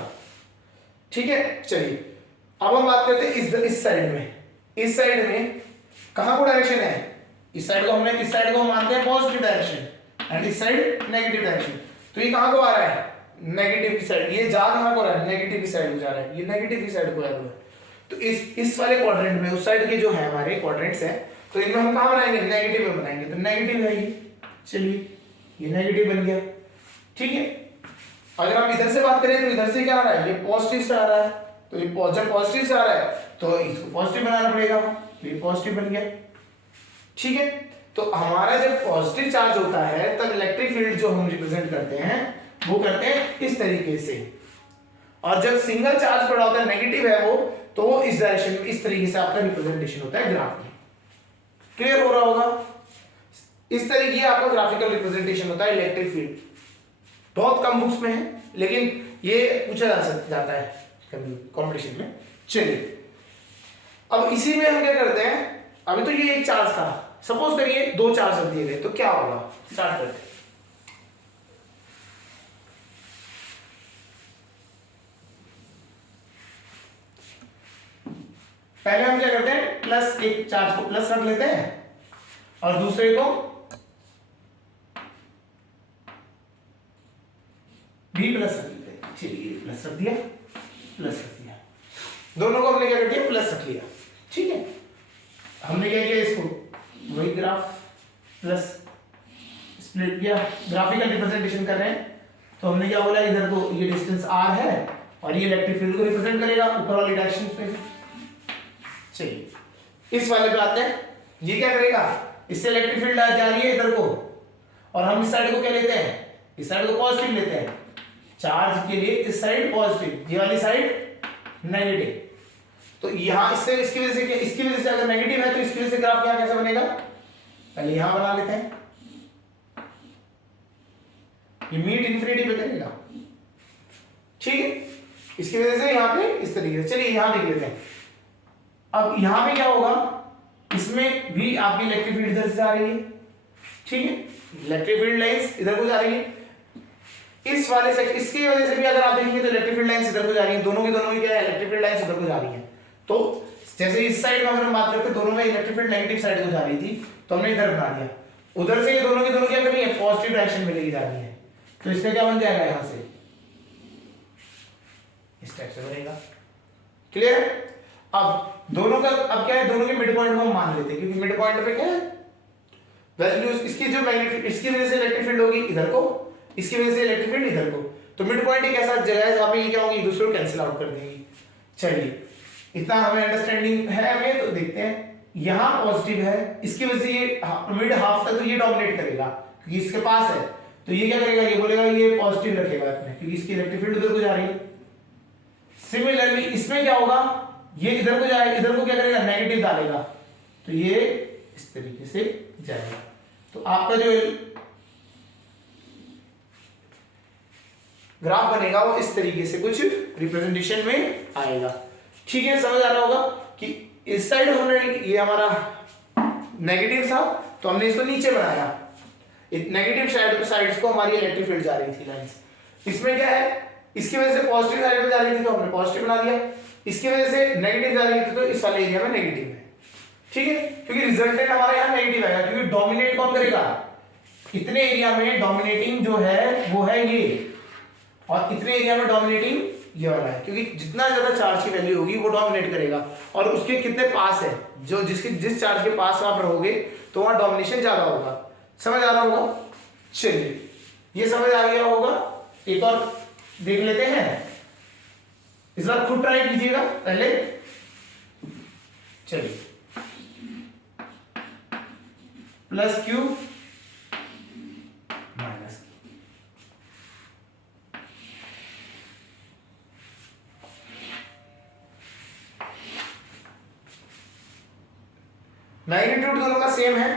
ठीक है। चलिए अब हम बात करते हैं इस साइड में। इस साइड में कहां को डायरेक्शन है, इस साइड को हमने, इस साइड को हम मानते हैं पॉजिटिव डायरेक्शन एंड इस साइड नेगेटिव डायरेक्शन। तो ये कहां को आ रहा है, नेगेटिव की साइड। ये जा कहां को रहा है, नेगेटिव की साइड को जा रहा है, ये नेगेटिव की साइड को जा रहा है। तो इस वाले क्वाड्रेंट में, उस साइड के जो है हमारे क्वाड्रेंट्स हैं, तो इनमें हम कहां बनाएंगे, नेगेटिव में बनाएंगे। तो नेगेटिव है ये, चलिए ये नेगेटिव बन गया, ठीक है। अगर हम इधर से बात करें तो इधर से क्या आ रहा है, ये पॉजिटिव से आ रहा है। तो ये जब पॉजिटिव से आ रहा है तो इसको पॉजिटिव बनाना पड़ेगा, तो ये पॉजिटिव बन गया, ठीक है। तो हमारा जब पॉजिटिव चार्ज होता है तब इलेक्ट्रिक फील्ड जो हम रिप्रेजेंट करते हैं वो करते हैं इस तरीके से, और जब सिंगल चार्ज पड़ा होता है, नेगेटिव है वो, तो वो इस डायरेक्शन में, इस तरीके से आपका रिप्रेजेंटेशन होता है ग्राफ में। क्लियर हो रहा होगा, इस तरीके आपका ग्राफिकल रिप्रेजेंटेशन होता है इलेक्ट्रिक फील्ड। बहुत कम बुक्स में है लेकिन ये पूछा जाता है कभी कंपटीशन में। चलिए अब इसी में हम क्या करते हैं, अभी तो ये एक चार्ज था, सपोज करिए दो चार्ज रख दिए गए, तो क्या होगा, स्टार्ट करते हैं। पहले हम क्या करते हैं, प्लस, एक चार्ज को प्लस रख लेते हैं और दूसरे को भी प्लस रख लेते हैं। चलिए प्लस रख दिया, प्लस रख दिया, दोनों को हमने क्या कर दिया, प्लस रख लिया, ठीक है। हमने क्या किया, इसको वही ग्राफ प्लस स्प्लिट किया, ग्राफिकल रिप्रेजेंटेशन कर रहे हैं। तो हमने क्या बोला, इधर को ये डिस्टेंस r है और ये इलेक्ट्रिक फील्ड को रिप्रेजेंट करेगा ऊपर वाली डायरेक्शन पे। चलिए इस वाले पे आते हैं, ये क्या करेगा, इससे इलेक्ट्रिक फील्ड जा रही है इधर को, और हम इस साइड को क्या लेते हैं, इस साइड को पॉजिटिव लेते हैं। चार्ज के लिए इस साइड पॉजिटिव, ये वाली साइड नेगेटिव। तो यहां इससे, इसकी वजह से अगर नेगेटिव है तो इसकी वजह से ग्राफ यहां कैसे बनेगा, पहले यहां बना लेते हैं, ये मीट इंफिनिटी पे करेगा, ठीक है। इसकी वजह से यहां पे इस तरीके से, चलिए यहां देख लेते हैं। अब यहां पे क्या होगा, इसमें भी आपकी इलेक्ट्रिक फील्ड इधर से जा रही है, ठीक है, इलेक्ट्रिक फील्ड लाइंस इधर को जा रही है। इस वाले से, इसकी वजह से भी अगर आप देखेंगे तो इलेक्ट्रिक फील्ड लाइंस इधर को जा रही है, दोनों की क्या है, इलेक्ट्रिक फील्ड लाइंस इधर को जा रही है। तो जैसे इस साइड में अगर हम बात करते दोनों में इलेक्ट्रिक फील्ड नेगेटिव साइड को जा रही थी, तो हमने इधर बना दिया, उधर से ये दोनों की दोनों क्या करनी है, पॉजिटिव डायरेक्शन में लेके जा रही है। तो इसका क्या बन जाएगा, यहां से इस टाइप से बनेगा, क्लियर। अब दोनों का, अब क्या है, दोनों के मिड पॉइंट को हम मान लेते हैं, क्योंकि मिड पॉइंट पे क्या है, वैल्यूज, इसकी जो मैग्नेटिक, इसकी वजह से इलेक्ट्रिक फील्ड होगी इधर को, इसकी वजह से इलेक्ट्रिक फील्ड इधर को। तो मिड पॉइंट एक ऐसा जगह है जहां पे ये क्या होगी, एक दूसरे को कैंसिल आउट कर देंगी। चलिए इतना हमें अंडरस्टैंडिंग है हमें, तो देखते हैं। यहां पॉजिटिव है, इसकी वजह से ये मिड हाफ तक तो ये डोमिनेट करेगा क्योंकि इसके पास है, तो ये क्या करेगा, ये बोलेगा ये पॉजिटिव रखेगा अपने, क्योंकि इसकी इलेक्ट्रिक फील्ड उधर को जा रही है। सिमिलरली इसमें क्या होगा, ये इधर को जाएगा, इधर को क्या करेगा, नेगेटिव डालेगा, तो ये इस तरीके से जाएगा। तो आपका जो ग्राफ बनेगा वो इस तरीके से कुछ रिप्रेजेंटेशन में आएगा, ठीक है। समझ आ रहा होगा कि इस साइड हमने, ये हमारा नेगेटिव था तो हमने इसको नीचे बनाया, नेगेटिव साइड्स को हमारी इलेक्ट्रिक फील्ड जा रही थी लाइंस। इसमें क्या है, इसकी वजह से पॉजिटिव साइड में जा रही थी तो हमने पॉजिटिव बना दिया, इसकी वजह से नेगेटिव जा रही थी तो इस वाले एरिया में नेगेटिव है, ठीक है। क्योंकि रिजल्टेंट हमारा यहाँ नेगेटिव आएगा, क्योंकि डोमिनेट कौन करेगा, इतने एरिया में डोमिनेटिंग जो है वो है ये, और इतने एरिया में डोमिनेटिंग ये वाला है, क्योंकि जितना ज्यादा चार्ज की वैल्यू होगी वो डोमिनेट करेगा, और उसके कितने पास है, जो जिस चार्ज के पास आप रहोगे तो वहां डोमिनेशन ज्यादा होगा। समझ आ रहा होगा, चलिए ये समझ आ गया होगा। एक और देख लेते हैं, इस बार खुद ट्राई कीजिएगा पहले। चलिए प्लस क्यू माइनस, मैग्नीट्यूड दोनों का सेम है,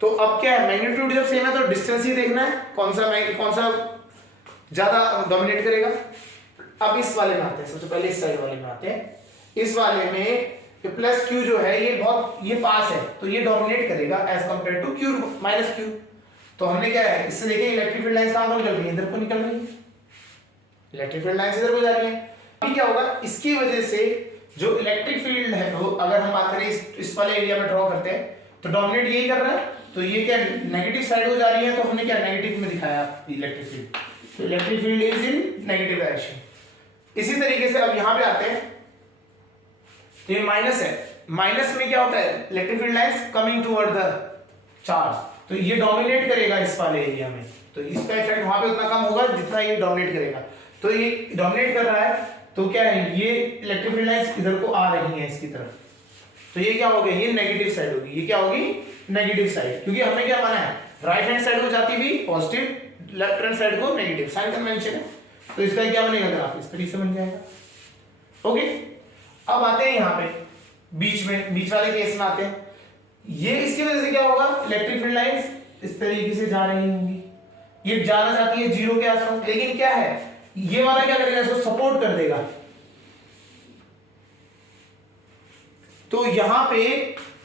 तो अब क्या है, मैग्नीट्यूड जब सेम है तो डिस्टेंस ही देखना है, कौन सा ज्यादा डोमिनेट करेगा। अब इस वाले में आते हैं, सबसे पहले इस साइड वाले में आते हैं। इस वाले में प्लस क्यू जो है ये बहुत, ये पास है तो ये डोमिनेट करेगा as compare to Q minus Q. तो हमने क्या है इससे देखिए इलेक्ट्रिक फील्ड लाइंस कहां को निकल रही है, इधर को निकल रही है, इलेक्ट्रिक फील्ड लाइंस इधर को जा रही है। अभी क्या होगा, इसकी वजह से जो इलेक्ट्रिक फील्ड है वो अगर हम बात करें इस वाले एरिया में ड्रॉ करते हैं तो डोमिनेट यही कर रहा है, तो ये क्या नेगेटिव साइड को जा रही है, तो हमने क्या नेगेटिव में दिखाया इलेक्ट्रिक फील्ड, तो electric field is in negative direction. इसी तरीके से अब यहां पे आते हैं, तो ये माइनस है, माइनस में क्या होता है electric field lines coming toward the charge, तो ये डोमिनेट करेगा इस वाले एरिया में, तो इसका इफेक्ट वहां पे उतना कम होगा जितना ये डोमिनेट करेगा। तो ये डोमिनेट कर रहा है तो क्या है ये इलेक्ट्रिक फील्ड लाइंस इधर को आ रही है इसकी तरफ, तो ये क्या हो गया, ये नेगेटिव साइड होगी, ये क्या होगी नेगेटिव साइड, क्योंकि हमने क्या माना है राइट हैंड साइड को जाती हुई पॉजिटिव, लेफ्ट हैंड साइड को नेगेटिव, साइन कन्वेंशन है, तो इसका क्या बनेगा ग्राफ इस तरीके से बन जाएगा। ओके, अब आते हैं यहाँ पे बीच में, बीच वाले केस में आते हैं, ये इसकी वजह से क्या होगा इलेक्ट्रिक फील्ड लाइंस इस तरीके से जा रही होंगी, ये जाना चाहती है जीरो के आसपास, लेकिन क्या है ये वाला क्या करेगा इसको सपोर्ट कर देगा, तो यहां पे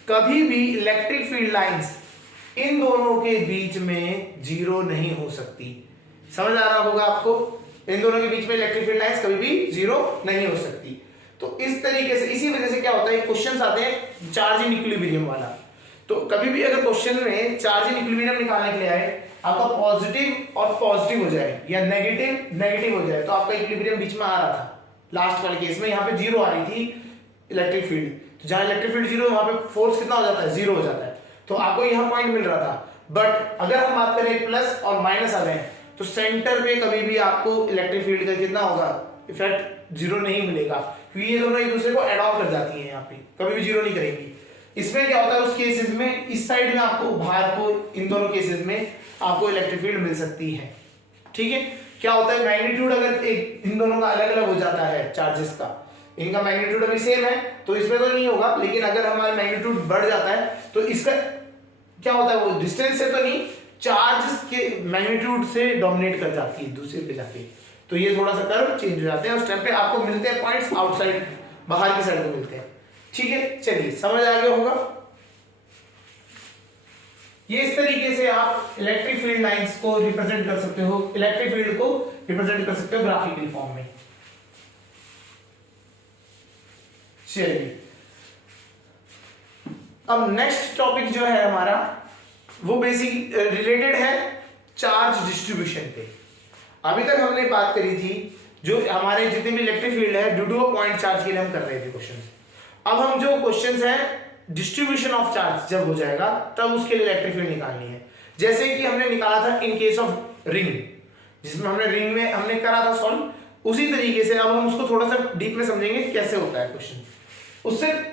कभी भी इलेक्ट्रिक फील्ड लाइंस इन दोनों के बीच में जीरो नहीं हो सकती। समझ आ रहा होगा आपको, इन दोनों के बीच में इलेक्ट्रिक फील्ड लाइंस कभी भी जीरो नहीं हो सकती। तो इस तरीके से, इसी वजह से क्या होता है क्वेश्चंस आते हैं चार्ज इन इक्विलिब्रियम वाला, तो कभी भी अगर क्वेश्चन में चार्ज इन इक्विलिब्रियम निकालने के लिए आए, आपका पॉजिटिव और पॉजिटिव हो जाए या नेगेटिव नेगेटिव हो जाए, तो आपका इक्विलिब्रियम बीच में आ रहा था लास्ट वाले केस में, यहाँ पे जीरो आ रही थी इलेक्ट्रिक फील्ड, तो जहां इलेक्ट्रिक फील्ड जीरो वहां पे फोर्स कितना हो जाता है जीरो हो जाता है, तो आपको यहां पॉइंट मिल रहा था। बट अगर हम बात करें प्लस और माइनस आ गए तो सेंटर पे कभी भी आपको इलेक्ट्रिक फील्ड का कितना होगा इफेक्ट जीरो नहीं मिलेगा, क्योंकि ये दोनों एक दूसरे को एड ऑन कर जाती हैं, यहाँ पे कभी भी जीरो नहीं करेंगी। इसमें क्या होता है उस केसेस में इस साइड में आपको बाहर को इन दोनों केसेस में आपको इलेक्ट्रिक फील्ड मिल सकती है। ठीक है, क्या होता है मैग्नीट्यूड अगर एक इन दोनों का अलग अलग हो जाता है चार्जेस का, इनका मैग्नीट्यूड अभी सेम है तो इसमें तो नहीं होगा, लेकिन अगर हमारा मैग्नीट्यूड बढ़ जाता है तो इसका क्या होता है वो डिस्टेंस से तो नहीं चार्ज के मैग्नीट्यूड से डोमिनेट कर जाती है दूसरे पे जाके, तो ये थोड़ा सा कर्व चेंज हो जाते हैं, उस टाइम पे आपको मिलते हैं पॉइंट्स आउटसाइड बाहर की साइड को मिलते हैं। ठीक है, चलिए समझ आ गया होगा। ये इस तरीके से आप इलेक्ट्रिक फील्ड लाइंस को रिप्रेजेंट कर सकते हो, इलेक्ट्रिक फील्ड को रिप्रेजेंट कर सकते हो ग्राफिकल फॉर्म में। चलिए अब नेक्स्ट टॉपिक जो है हमारा वो बेसिक रिलेटेड है चार्ज डिस्ट्रीब्यूशन पे। अभी तक हमने बात करी थी जो हमारे जितने भी इलेक्ट्रिक फील्ड है due to a point charge के लिए हम कर रहे थे क्वेश्चंस। अब हम जो क्वेश्चंस हैं डिस्ट्रीब्यूशन ऑफ चार्ज जब हो जाएगा तब उसके लिए इलेक्ट्रिक फील्ड निकालनी है, जैसे कि हमने निकाला था इन केस ऑफ रिंग, जिसमें हमने रिंग में हमने करा था सॉल्व, उसी तरीके से अब हम उसको थोड़ा सा डीप में समझेंगे कैसे होता है क्वेश्चन।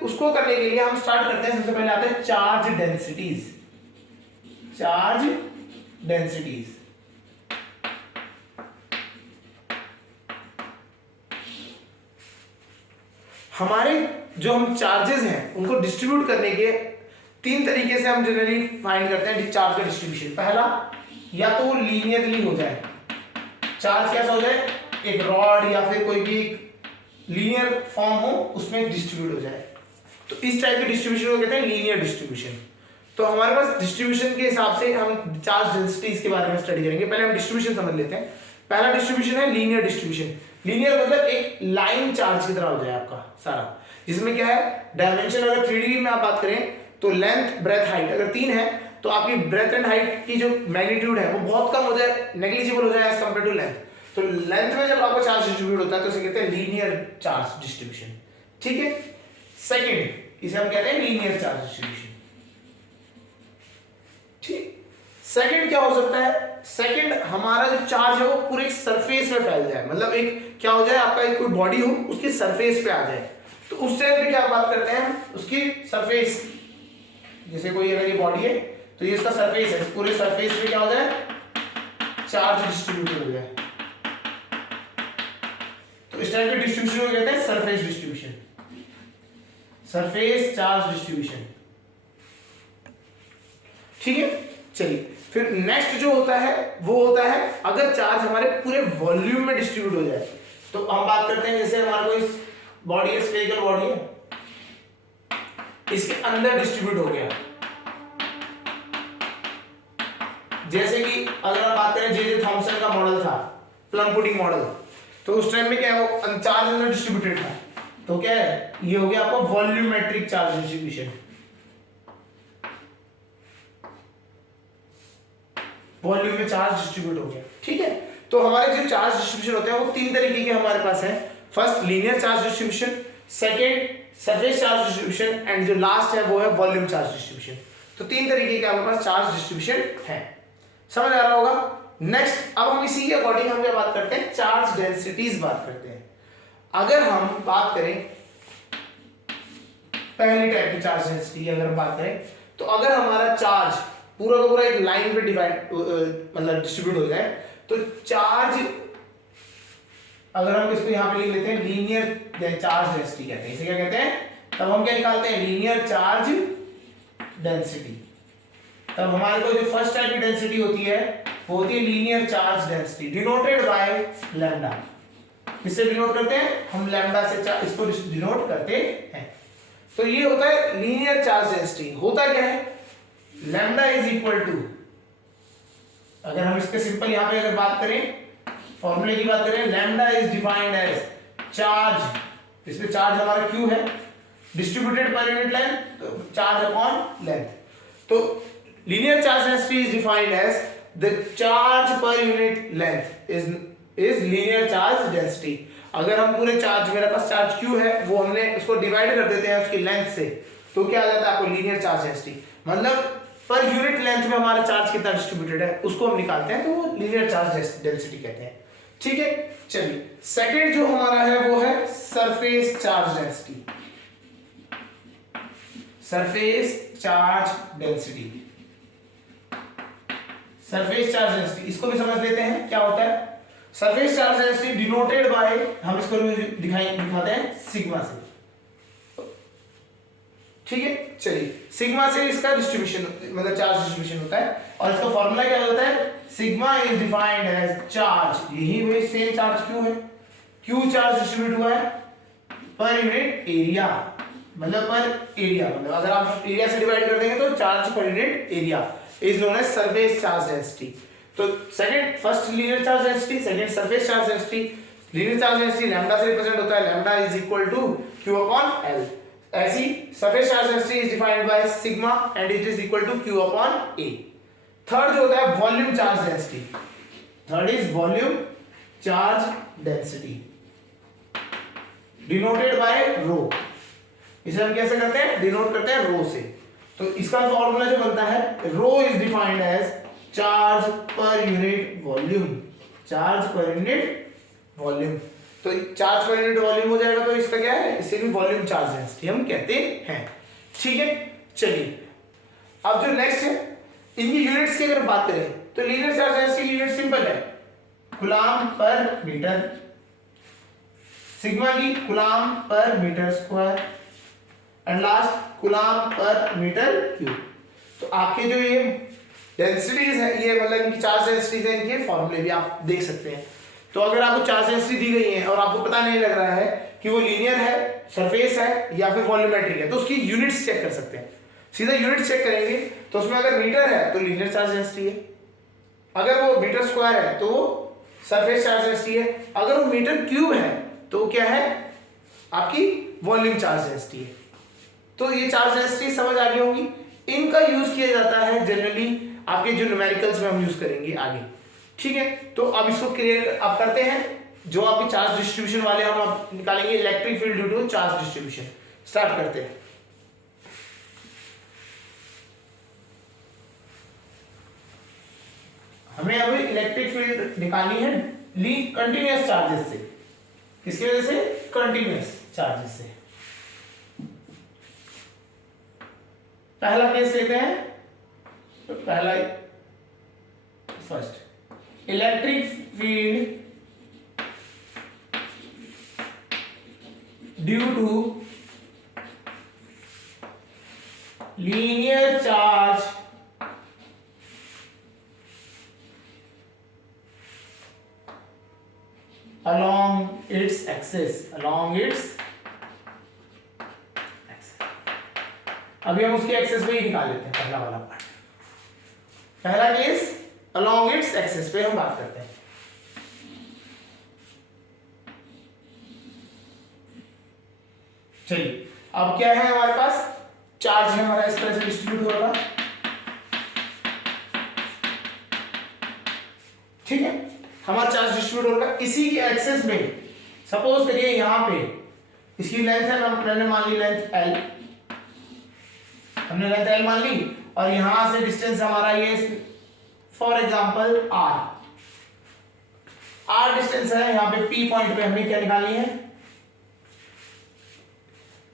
उसको करने के लिए हम स्टार्ट करते हैं, सबसे पहले आते हैं चार्ज डेंसिटीज। चार्ज डेंसिटीज हमारे जो हम चार्जेस हैं उनको डिस्ट्रीब्यूट करने के तीन तरीके से हम जनरली फाइंड करते हैं चार्ज का डिस्ट्रीब्यूशन। पहला, या तो वो लीनियरली हो जाए, चार्ज कैसा हो जाए एक रॉड या फिर कोई भी लीनियर फॉर्म हो उसमें डिस्ट्रीब्यूट हो जाए, तो इस टाइप के डिस्ट्रीब्यूशन को कहते हैं लीनियर डिस्ट्रीब्यूशन। तो हमारे पास डिस्ट्रीब्यूशन के हिसाब से हम चार्ज डेंसिटीज के बारे में स्टडी करेंगे। पहले हम डिस्ट्रीब्यूशन समझ लेते हैं। पहला डिस्ट्रीब्यूशन है लीनियर डिस्ट्रीब्यूशन। लीनियर मतलब एक लाइन चार्ज की तरह हो जाए आपका सारा, जिसमें क्या है डायमेंशन अगर 3D में आप बात करें तो लेंथ ब्रेथ हाइट अगर 3 है तो आपकी ब्रेथ एंड हाइट की जो मैग्नीट्यूड है वो बहुत कम हो जाए, नेग्लिजिबल हो जाए एज कंपेयर टू लेंथ। तो लेंथ में जब आपका चार्ज डिस्ट्रीब्यूट होता है तो इसे कहते हैं लीनियर चार्ज डिस्ट्रीब्यूशन। ठीक है, सेकंड इसे हम कहते हैं लीनियर चार्ज डिस्ट्रीब्यूशन। ठीक, सेकंड क्या हो सकता है, सेकंड हमारा जो चार्ज है वो पूरे सरफेस में फैल जाए, मतलब एक क्या हो जाए आपका एक कोई बॉडी हो उसकी सरफेस पे आ जाए, तो उस टाइम पे क्या बात करते हैं हम उसकी सरफेस, जैसे कोई अगर ये बॉडी है तो ये इसका सरफेस है, पूरे सरफेस पे क्या हो जाए चार्ज डिस्ट्रीब्यूटेड हो जाए, तो इस टाइप के डिस्ट्रीब्यूशन को कहते हैं surface distribution, surface charge distribution. ठीक है, चलिए फिर नेक्स्ट जो होता है वो होता है अगर चार्ज हमारे पूरे वॉल्यूम में डिस्ट्रीब्यूट हो जाए, तो हम बात करते हैं जैसे हमारा कोई बॉडी है, स्फेरिकल बॉडी है, इसके अंदर डिस्ट्रीब्यूट हो गया, जैसे कि अगर हम बात करें जे थॉमसन का मॉडल था, प्लम पुडिंग मॉडल, तो उस टाइम में क्या है, वो चार्ज अंदर डिस्ट्रीब्यूटेड था, तो क्या है, ये हो गया आपका वॉल्यूमेट्रिक चार्ज डिस्ट्रीब्यूशन। वॉल्यूम में चार्ज डिस्ट्रीब्यूट हो गया, ठीक है। तो हमारे जो चार्ज डिस्ट्रीब्यूशन होते हैं वो तीन तरीके के हमारे पास है। First linear charge distribution, second surface charge distribution, and जो लास्ट है वो है वॉल्यूम चार्ज डिस्ट्रीब्यूशन। तो तीन तरीके के हमारे पास चार्ज डिस्ट्रीब्यूशन है, समझ आ रहा होगा। नेक्स्ट अब हम इसी के अकॉर्डिंग हम क्या बात करते हैं, चार्ज डेंसिटीज बात करते हैं। अगर हम बात करें पहली टाइप की चार्ज डेंसिटी अगर हम बात करें, तो अगर हमारा चार्ज पूरा का पूरा एक लाइन पे डिवाइड मतलब डिस्ट्रीब्यूट हो जाए, तो चार्ज अगर हम इसको यहां पे लिख लेते हैं लीनियर चार्ज डेंसिटी कहते हैं, इसे क्या कहते हैं, तब हम क्या निकालते हैं, लीनियर चार्ज डेंसिटी। तब हमारे को जो फर्स्ट टाइप की डेंसिटी होती है वो होती है linear charge density, denoted by lambda. किससे डिनोट करते हैं हम, लैम्डा से इसको डिनोट करते हैं। तो ये होता है लीनियर चार्ज डेंसिटी। होता क्या है, लैम्डा इज इक्वल टू, अगर हम इसके सिंपल यहां पे अगर बात करें, फॉर्मूले की बात करें, lambda is defined as charge, इसमें चार्ज हमारा क्यू है, डिस्ट्रीब्यूटेड पर यूनिट लेंथ, तो चार्ज अपॉन लेंथ। तो linear charge density is defined as the charge per unit length is linear charge density. अगर हम पूरे चार्ज, मेरे पास चार्ज क्यू है, वो हमने उसको डिवाइड कर देते हैं उसकी लेंथ से, तो क्या आ जाता है आपको, लीनियर चार्ज डेंसिटी। मतलब पर यूनिट लेंथ में हमारा चार्ज कितना डिस्ट्रीब्यूटेड है उसको हम निकालते हैं, तो वो लीनियर चार्ज डेंसिटी कहते हैं, ठीक है। चलिए सेकंड जो हमारा है वो है surface charge density. Surface charge density, surface charge density, इसको भी समझ लेते हैं क्या होता है। Surface charge density denoted bye, हम इसको दिखाते हैं सिग्मा से, ठीक है। चलिए सिग्मा से इसका डिस्ट्रीब्यूशन मतलब चार्ज डिस्ट्रीब्यूशन होता है, और इसका फॉर्मूला क्या होता है, sigma is defined as charge, यही वही सेम चार्ज क्यू है, क्यू चार्ज डिस्ट्रीब्यूट हुआ है पर यूनिट एरिया, मतलब पर एरिया, मतलब अगर आप एरिया से डिवाइड कर देंगे तो charge per unit area is known as surface charge density. तो second, first linear charge density, second surface charge density. Linear charge density lambda से रिप्रेजेंट होता है, lambda is equal to Q upon L. ऐसी surface charge density is defined by sigma and it is equal to Q upon A. Third जो होता है volume charge density, third is volume charge density denoted by rho. इसे हम कैसे करते हैं, denote करते हैं रो से। तो इसका फॉर्मूला जो बनता है, rho is defined as charge per unit volume, charge per unit volume. तो चार्ज पर यूनिट वॉल्यूम हो जाएगा, तो इसका क्या है, इसे भी वॉल्यूम चार्ज डेंसिटी हम कहते हैं, ठीक है। चलिए अब जो नेक्स्ट है, इनकी यूनिट्स की अगर बात करें, तो लीनियर चार्ज डेंसिटी की यूनिट सिंपल है, कूलम्ब पर मीटर, सिग्मा की coulomb per metre square, and last coulomb per metre cube. तो आपके जो ये डेंसिटीज है, ये मतलब इनकी चार्ज डेंसिटीज है, इनके फॉर्मूले भी आप देख सकते हैं। तो अगर आपको चार्ज डेंसिटी दी गई है और आपको पता नहीं लग रहा है कि वो लीनियर है, सरफेस है या फिर वॉल्यूमेट्रिक है, तो उसकी यूनिट्स चेक कर सकते हैं। सीधा यूनिट्स चेक करेंगे तो उसमें अगर मीटर है तो लीनियर चार्ज डेंसिटी है, अगर वो मीटर स्क्वायर है तो वो सरफेस चार्ज डेंसिटी है, अगर वो मीटर क्यूब है तो क्या है, आपकी वॉल्यूम चार्ज डेंसिटी है। तो ये चार्ज डेंसिटी समझ आ गई होगी। इनका यूज किया जाता है जनरली आपके जो न्यूमेरिकल्स में हम यूज करेंगे आगे, ठीक है। तो अब इसको क्लियर आप करते हैं, जो आपके चार्ज डिस्ट्रीब्यूशन वाले हम अब निकालेंगे, electric field due to charge distribution. Start करते हैं। हमें अब इलेक्ट्रिक फील्ड निकालनी है कंटिन्यूअस चार्जेस से। किसकी वजह से, कंटिन्यूअस चार्जेस से। पहला केस लेते हैं, तो पहला first electric field due to linear charge along its axis, along its axis। अभी हम उसके एक्सेस में ही निकाल लेते हैं पहला वाला पार्ट। पहला केस along its axis पे हम बात करते हैं। चलिए अब क्या है हमारे पास, चार्ज है हमारा इस तरह से डिस्ट्रीब्यूट होगा, ठीक है, हमारा चार्ज डिस्ट्रीब्यूट होगा इसी के एक्सेस में। सपोज करिए यहां पे इसकी लेंथ है, मैंने मान ली लेंथ l, हमने लेंथ l मान ली, और यहां से डिस्टेंस हमारा ये फॉर एग्जांपल r डिस्टेंस है, यहां पे p पॉइंट पे हमें क्या निकालनी है,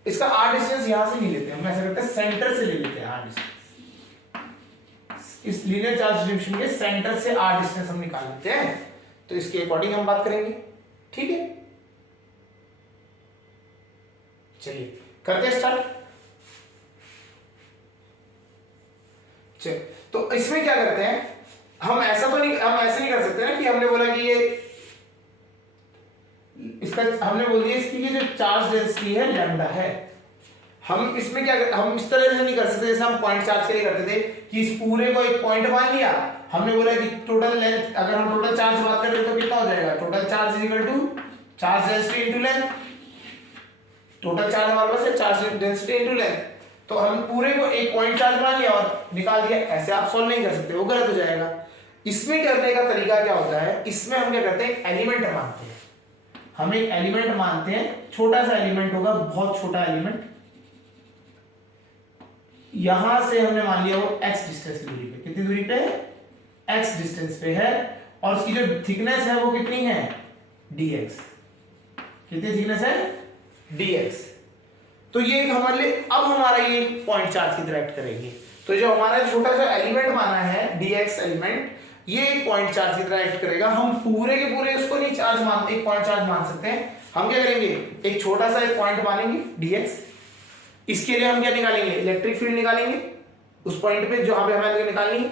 इसका r डिस्टेंस यहां से नहीं लेते हम, ऐसा करते हैं सेंटर से ले लेते हैं r डिस्टेंस, इस लीनियर चार्ज डिस्ट्रीब्यूशन के सेंटर से r डिस्टेंस हम निकाल लेते हैं, तो इसके अकॉर्डिंग हम बात करेंगे, ठीक है। चलिए करते हैं स्टार्ट। चलिए तो इसमें क्या करते हैं, हम ऐसा तो नहीं, हम ऐसे नहीं कर सकते ना कि हमने बोला कि ये इसका, हमने बोल दिया इसकी ये जो चार्ज डेंसिटी है लैम्डा है, हम इसमें क्या हम इस तरह से नहीं कर सकते जैसे हम पॉइंट चार्ज के लिए करते थे कि इस पूरे को एक पॉइंट मान लिया, हमने बोला कि टोटल लेंथ, अगर हम टोटल चार्ज बात करें तो कितना हो जाएगा, total charge is equal to charge density into length, total charge हमारे पास है चार्ज डेंसिटी इनटू लेंथ, तो हम पूरे को एक पॉइंट चार्ज मान लिया और निकाल दिया, ऐसे आप सॉल्व नहीं कर सकते, वो गलत हो जाएगा। इसमें करने का तरीका क्या होता है, इसमें हम क्या करते हैं, एलिमेंट मानते हैं, हम एक एलिमेंट मानते हैं, छोटा सा एलिमेंट होगा, बहुत छोटा एलिमेंट, यहां से हमने मान लिया वो x डिस्टेंस दूरी पे, कितनी दूरी पे है, x डिस्टेंस पे है, और उसकी जो थिकनेस है वो कितनी है, dx, कितनी थिकनेस है, dx। तो ये हमारे लिए, अब हमारा ये पॉइंट चार्ज की तरह एक्ट करेंगे, तो जो हमारा छोटा सा एलिमेंट माना है dx एलिमेंट, ये एक पॉइंट चार्ज की तरह एक्ट करेगा, हम पूरे के पूरे उसको नहीं चार्ज मान, एक पॉइंट चार्ज मान सकते हैं, हम क्या करेंगे, एक छोटा सा एक पॉइंट मानेंगे dx, इसके लिए हम क्या निकालेंगे, इलेक्ट्रिक फील्ड निकालेंगे उस पॉइंट पे जहां पे हमें निकालनी है,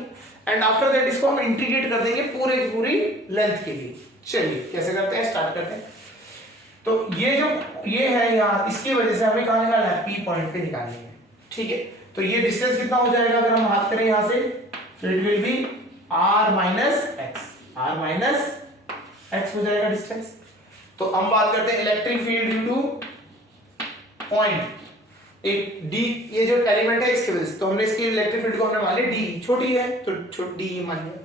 एंड आफ्टर दैट इसको हम इंटीग्रेट कर देंगे पूरे की पूरी लेंथ के लिए। चलिए कैसे करते हैं, स्टार्ट करते हैं। तो ये जो ये है यहाँ, इसकी वजह से हमें कहां निकालना है, P पॉइंट पे निकालनी है, ठीक है। तो ये डिस्टेंस कितना हो जाएगा अगर हम बात करें यहां से, तो इट विल बी r माइनस x हो जाएगा डिस्टेंस। तो हम बात करते हैं electric field due two point, एक d, ये जो एलिमेंट है इसकी वजह से, तो हमने इसकी इलेक्ट्रिक फील्ड को हमने मान लिया d, छोटी है तो छोटी d मान लिया,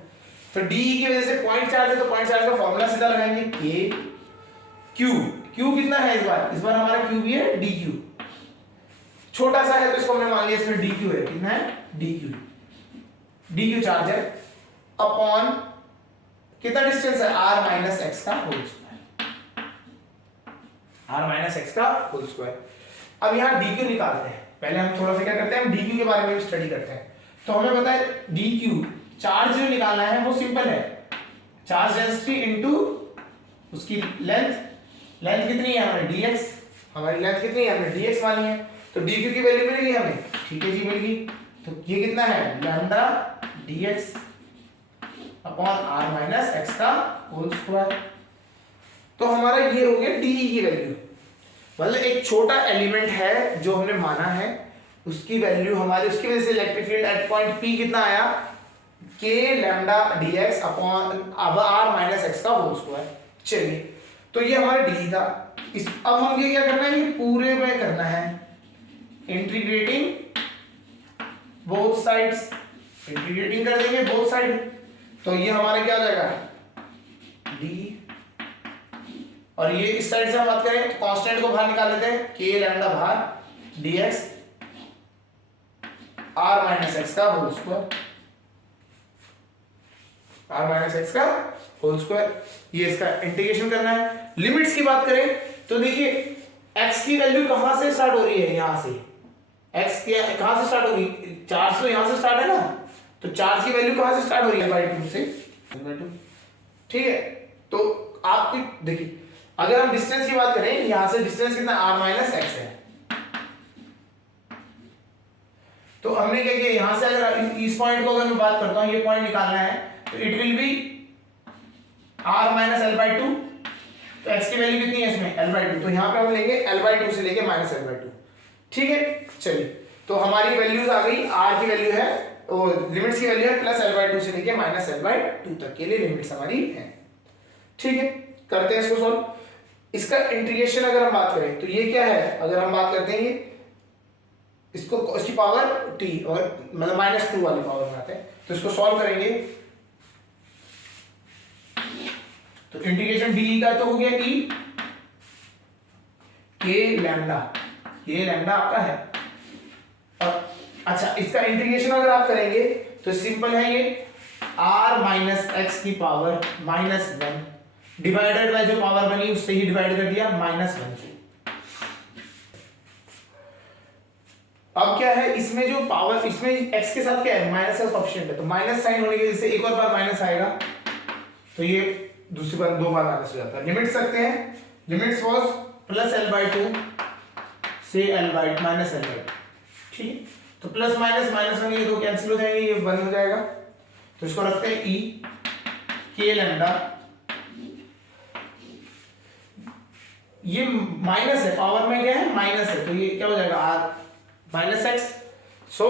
तो d की वजह से पॉइंट चार्ज है, तो पॉइंट चार्ज का फार्मूला सीधा लगाएंगे k q कितना है इस बार हमारा q भी है dq, छोटा सा है तो इसको हमने मान लिया इसमें dq है, कितना है dq चार्ज है अपॉन कितना डिस्टेंस है, r माइनस x का होल स्क्वायर। अब यहाँ dq निकालते हैं, पहले हम थोड़ा सा क्या करते हैं, हम dq के बारे में स्टडी करते हैं। तो हमें पता है dq चार्ज जो निकालना है वो सिंपल है, चार्ज डेंसिटी इनटू उसकी लेंथ कितनी है हमारी dx, हमारी लेंथ कितनी है, हमने dx मानी है, तो dq की वैल्यू मिलेगी हमें, ठीक है जी मिल गई। तो ये कितना है, लैम्डा dx अपॉन r माइनस x का होल स्क्वायर। तो हमारा ये हो गया de की वैल्यू, मतलब एक छोटा एलिमेंट है जो हमने माना है, उसकी वैल्यू हमारी, उसकी वजह से electric field at point P कितना आया, k lambda dx upon r माइनस x का होल स्क्वायर। चलिए तो ये हमारा d था, इस अब हम ये क्या करना है, ये पूरे में करना है, इंटीग्रेटिंग बोथ साइड्स, इंटीग्रेटिंग कर देंगे बोथ साइड, तो ये हमारा क्या हो जाएगा d, और ये इस साइड से हम बात करें तो कांस्टेंट को बाहर निकाल लेते हैं, k लैम्डा बाहर dx r माइनस x का होल स्क्वायर, r माइनस x का होल स्क्वायर, ये इसका इंटीग्रेशन करना है। लिमिट्स की बात करें तो देखिए x की वैल्यू कहां से स्टार्ट हो रही है, यहां से x कहां से स्टार्ट होगी, चार्ज तो यहां से स्टार्ट है ना, तो चार्ज की वैल्यू कहां से स्टार्ट हो रही है, l/2 से l/2, ठीक है। तो आपकी देखिए अगर हम डिस्टेंस की बात करें, यहां से डिस्टेंस कितना r माइनस x है, तो हमने क्या किया, यहां से अगर इस पॉइंट को अगर मैं बात करता हूं, ये पॉइंट निकालना है, तो it will be r minus l/2, तो x की वैल्यू कितनी है इसमें, l/2, तो यहां पे हम लेंगे l/2 से लेके माइनस l/2, ठीक है। चलिए तो हमारी वैल्यूज आ गई, r की वैल्यू है लिमिट्स की वैल्यू है प्लस L/2 से लेके माइनस L/2 तक के लिए लिमिट्स हमारी है। ठीक है, करते हैं इसको सॉल्व। इसका इंटीग्रेशन अगर हम बात करें तो ये क्या है, अगर हम बात करते हैं इसको, इसकी पावर t और मतलब -2 वाली पावर में आते हैं, तो इसको सॉल्व करेंगे तो इंटीग्रेशन डी का तो हो गया e k लैम्डा, ये लैम्डा आपका है। और अच्छा, इसका इंटीग्रेशन अगर आप करेंगे तो सिंपल है, ये r माइनस एक्स की पावर -1 डिवाइडेड बाय जो पावर बनी उससे ही डिवाइड कर दिया -1 से। अब क्या है, इसमें जो पावर, इसमें x के साथ क्या है, माइनस का कोएफिशिएंट है, तो माइनस साइन होने की वजह से एक और बार माइनस आएगा, तो ये दूसरी बार 2 बार माइनस हो जाता है। लिमिट्स रखते हैं, लिमिट्स वाज प्लस L/2 से माइनस L/2। ठीक है, तो प्लस माइनस माइनस होंगे, ये 2 कैंसिल हो जाएंगे, ये 1 हो जाएगा, तो इसको रखते हैं e k लैम्डा, ये माइनस है, पावर में क्या है माइनस है, तो ये क्या हो जाएगा r minus x, so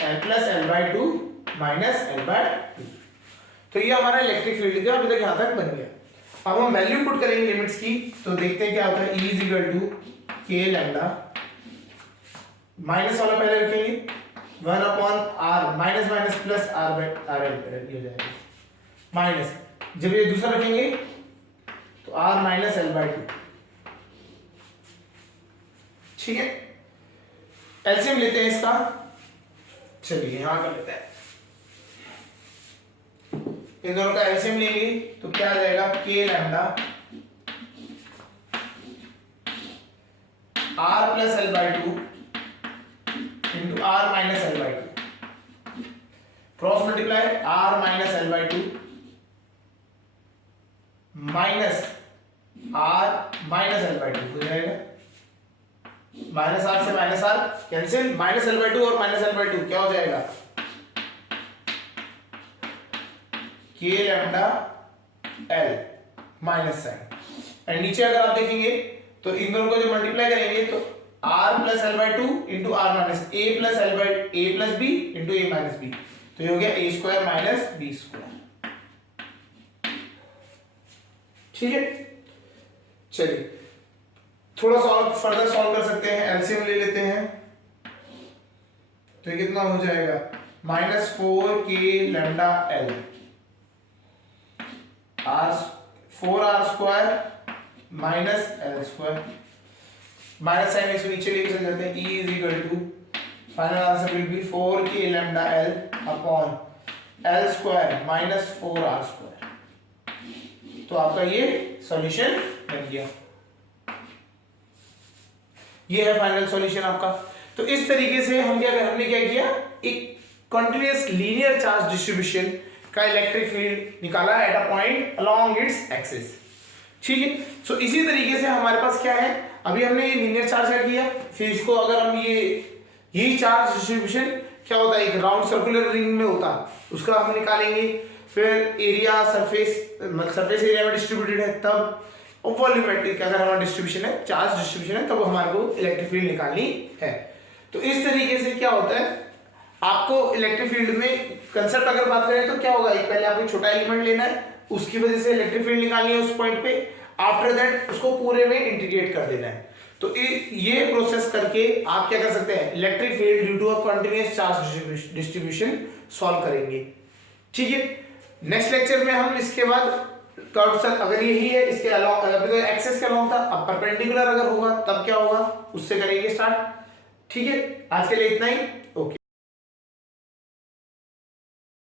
plus L/2 minus L/2। तो ये हमारा इलेक्ट्रिक फील्ड का अभी तक यहां तक बन गया। अब हम वैल्यू पुट करेंगे लिमिट्स की, तो देखते हैं क्या होता है। E = k लैम्डा, माइनस वाला पहले रखेंगे 1/r, minus minus plus r/r हो जाएगा माइनस, जब ये दूसरा रखेंगे तो r माइनस L/2। ठीक है, एलसीएम लेते हैं इसका, चलिए यहां कर लेते हैं, इन दोनों का एलसीएम लेंगे तो क्या आ जाएगा, k lambda r plus L/2 into r minus L/2, cross multiply r minus L/2 minus r minus L/2 हो जाएगा, माइनस r से minus r cancel, minus L/2 और माइनस L/2 क्या हो जाएगा, k lambda l minus sign. And नीचे अगर आप देखेंगे तो इन दोनों को जो मल्टीप्लाई करेंगे तो r plus L/2 into r minus a plus a plus b into a minus b, तो ये हो गया a square minus b square. ठीक है, चलिए थोड़ा सा फर्दर सॉल्व कर सकते हैं, एलसीएम ले लेते हैं, तो कितना हो जाएगा, -4k lambda l r 4r square minus l square, minus sign इसको नीचे लेके चले जाते हैं, e = final answer will be 4k lambda l upon l square minus 4r square. तो आपका ये सॉल्यूशन बन गया, ये है फाइनल सॉल्यूशन आपका। तो इस तरीके से हमने क्या किया, एक कंटीन्यूअस लीनियर चार्ज डिस्ट्रीब्यूशन का इलेक्ट्रिक फील्ड निकाला at a point along its axis. ठीक है, सो इसी तरीके से हमारे पास क्या है, अभी हमने ये लीनियर चार्ज का किया, फिर इसको अगर हम यही चार्ज डिस्ट्रीब्यूशन क्या होता है, एक राउंड सर्कुलर रिंग में होता, उसका हम निकालेंगे, फिर एरिया सरफेस एरिया में डिस्ट्रीब्यूटेड है, तब वॉल्यूमेट्रिक अगर हमारा डिस्ट्रीब्यूशन है, चार्ज डिस्ट्रीब्यूशन है, तब हमारे को इलेक्ट्रिक फील्ड निकालनी है। तो इस तरीके से क्या होता है, आपको इलेक्ट्रिक फील्ड में कंसेप्ट अगर बात करें तो क्या होगा, एक पहले आपको छोटा एलिमेंट लेना है, उसकी वजह से इलेक्ट्रिक फील्ड निकालनी है उस पॉइंट पे, आफ्टर दैट उसको पूरे में इंटीग्रेट कर देना है। तो ये प्रोसेस करके आप क्या कर सकते हैं, electric field due to a continuous charge distribution solve करेंगे। ठीक है, नेक्स्ट लेक्चर में हम इसके बाद कर्व सर्कल, अगर यही है इसके अलोंग, अभी तो एक्सिस के अलोंग था, अब परपेंडिकुलर अगर होगा तब क्या होगा, उससे करेंगे स्टार्ट। ठीक है, आज के लिए इतना ही, ओके।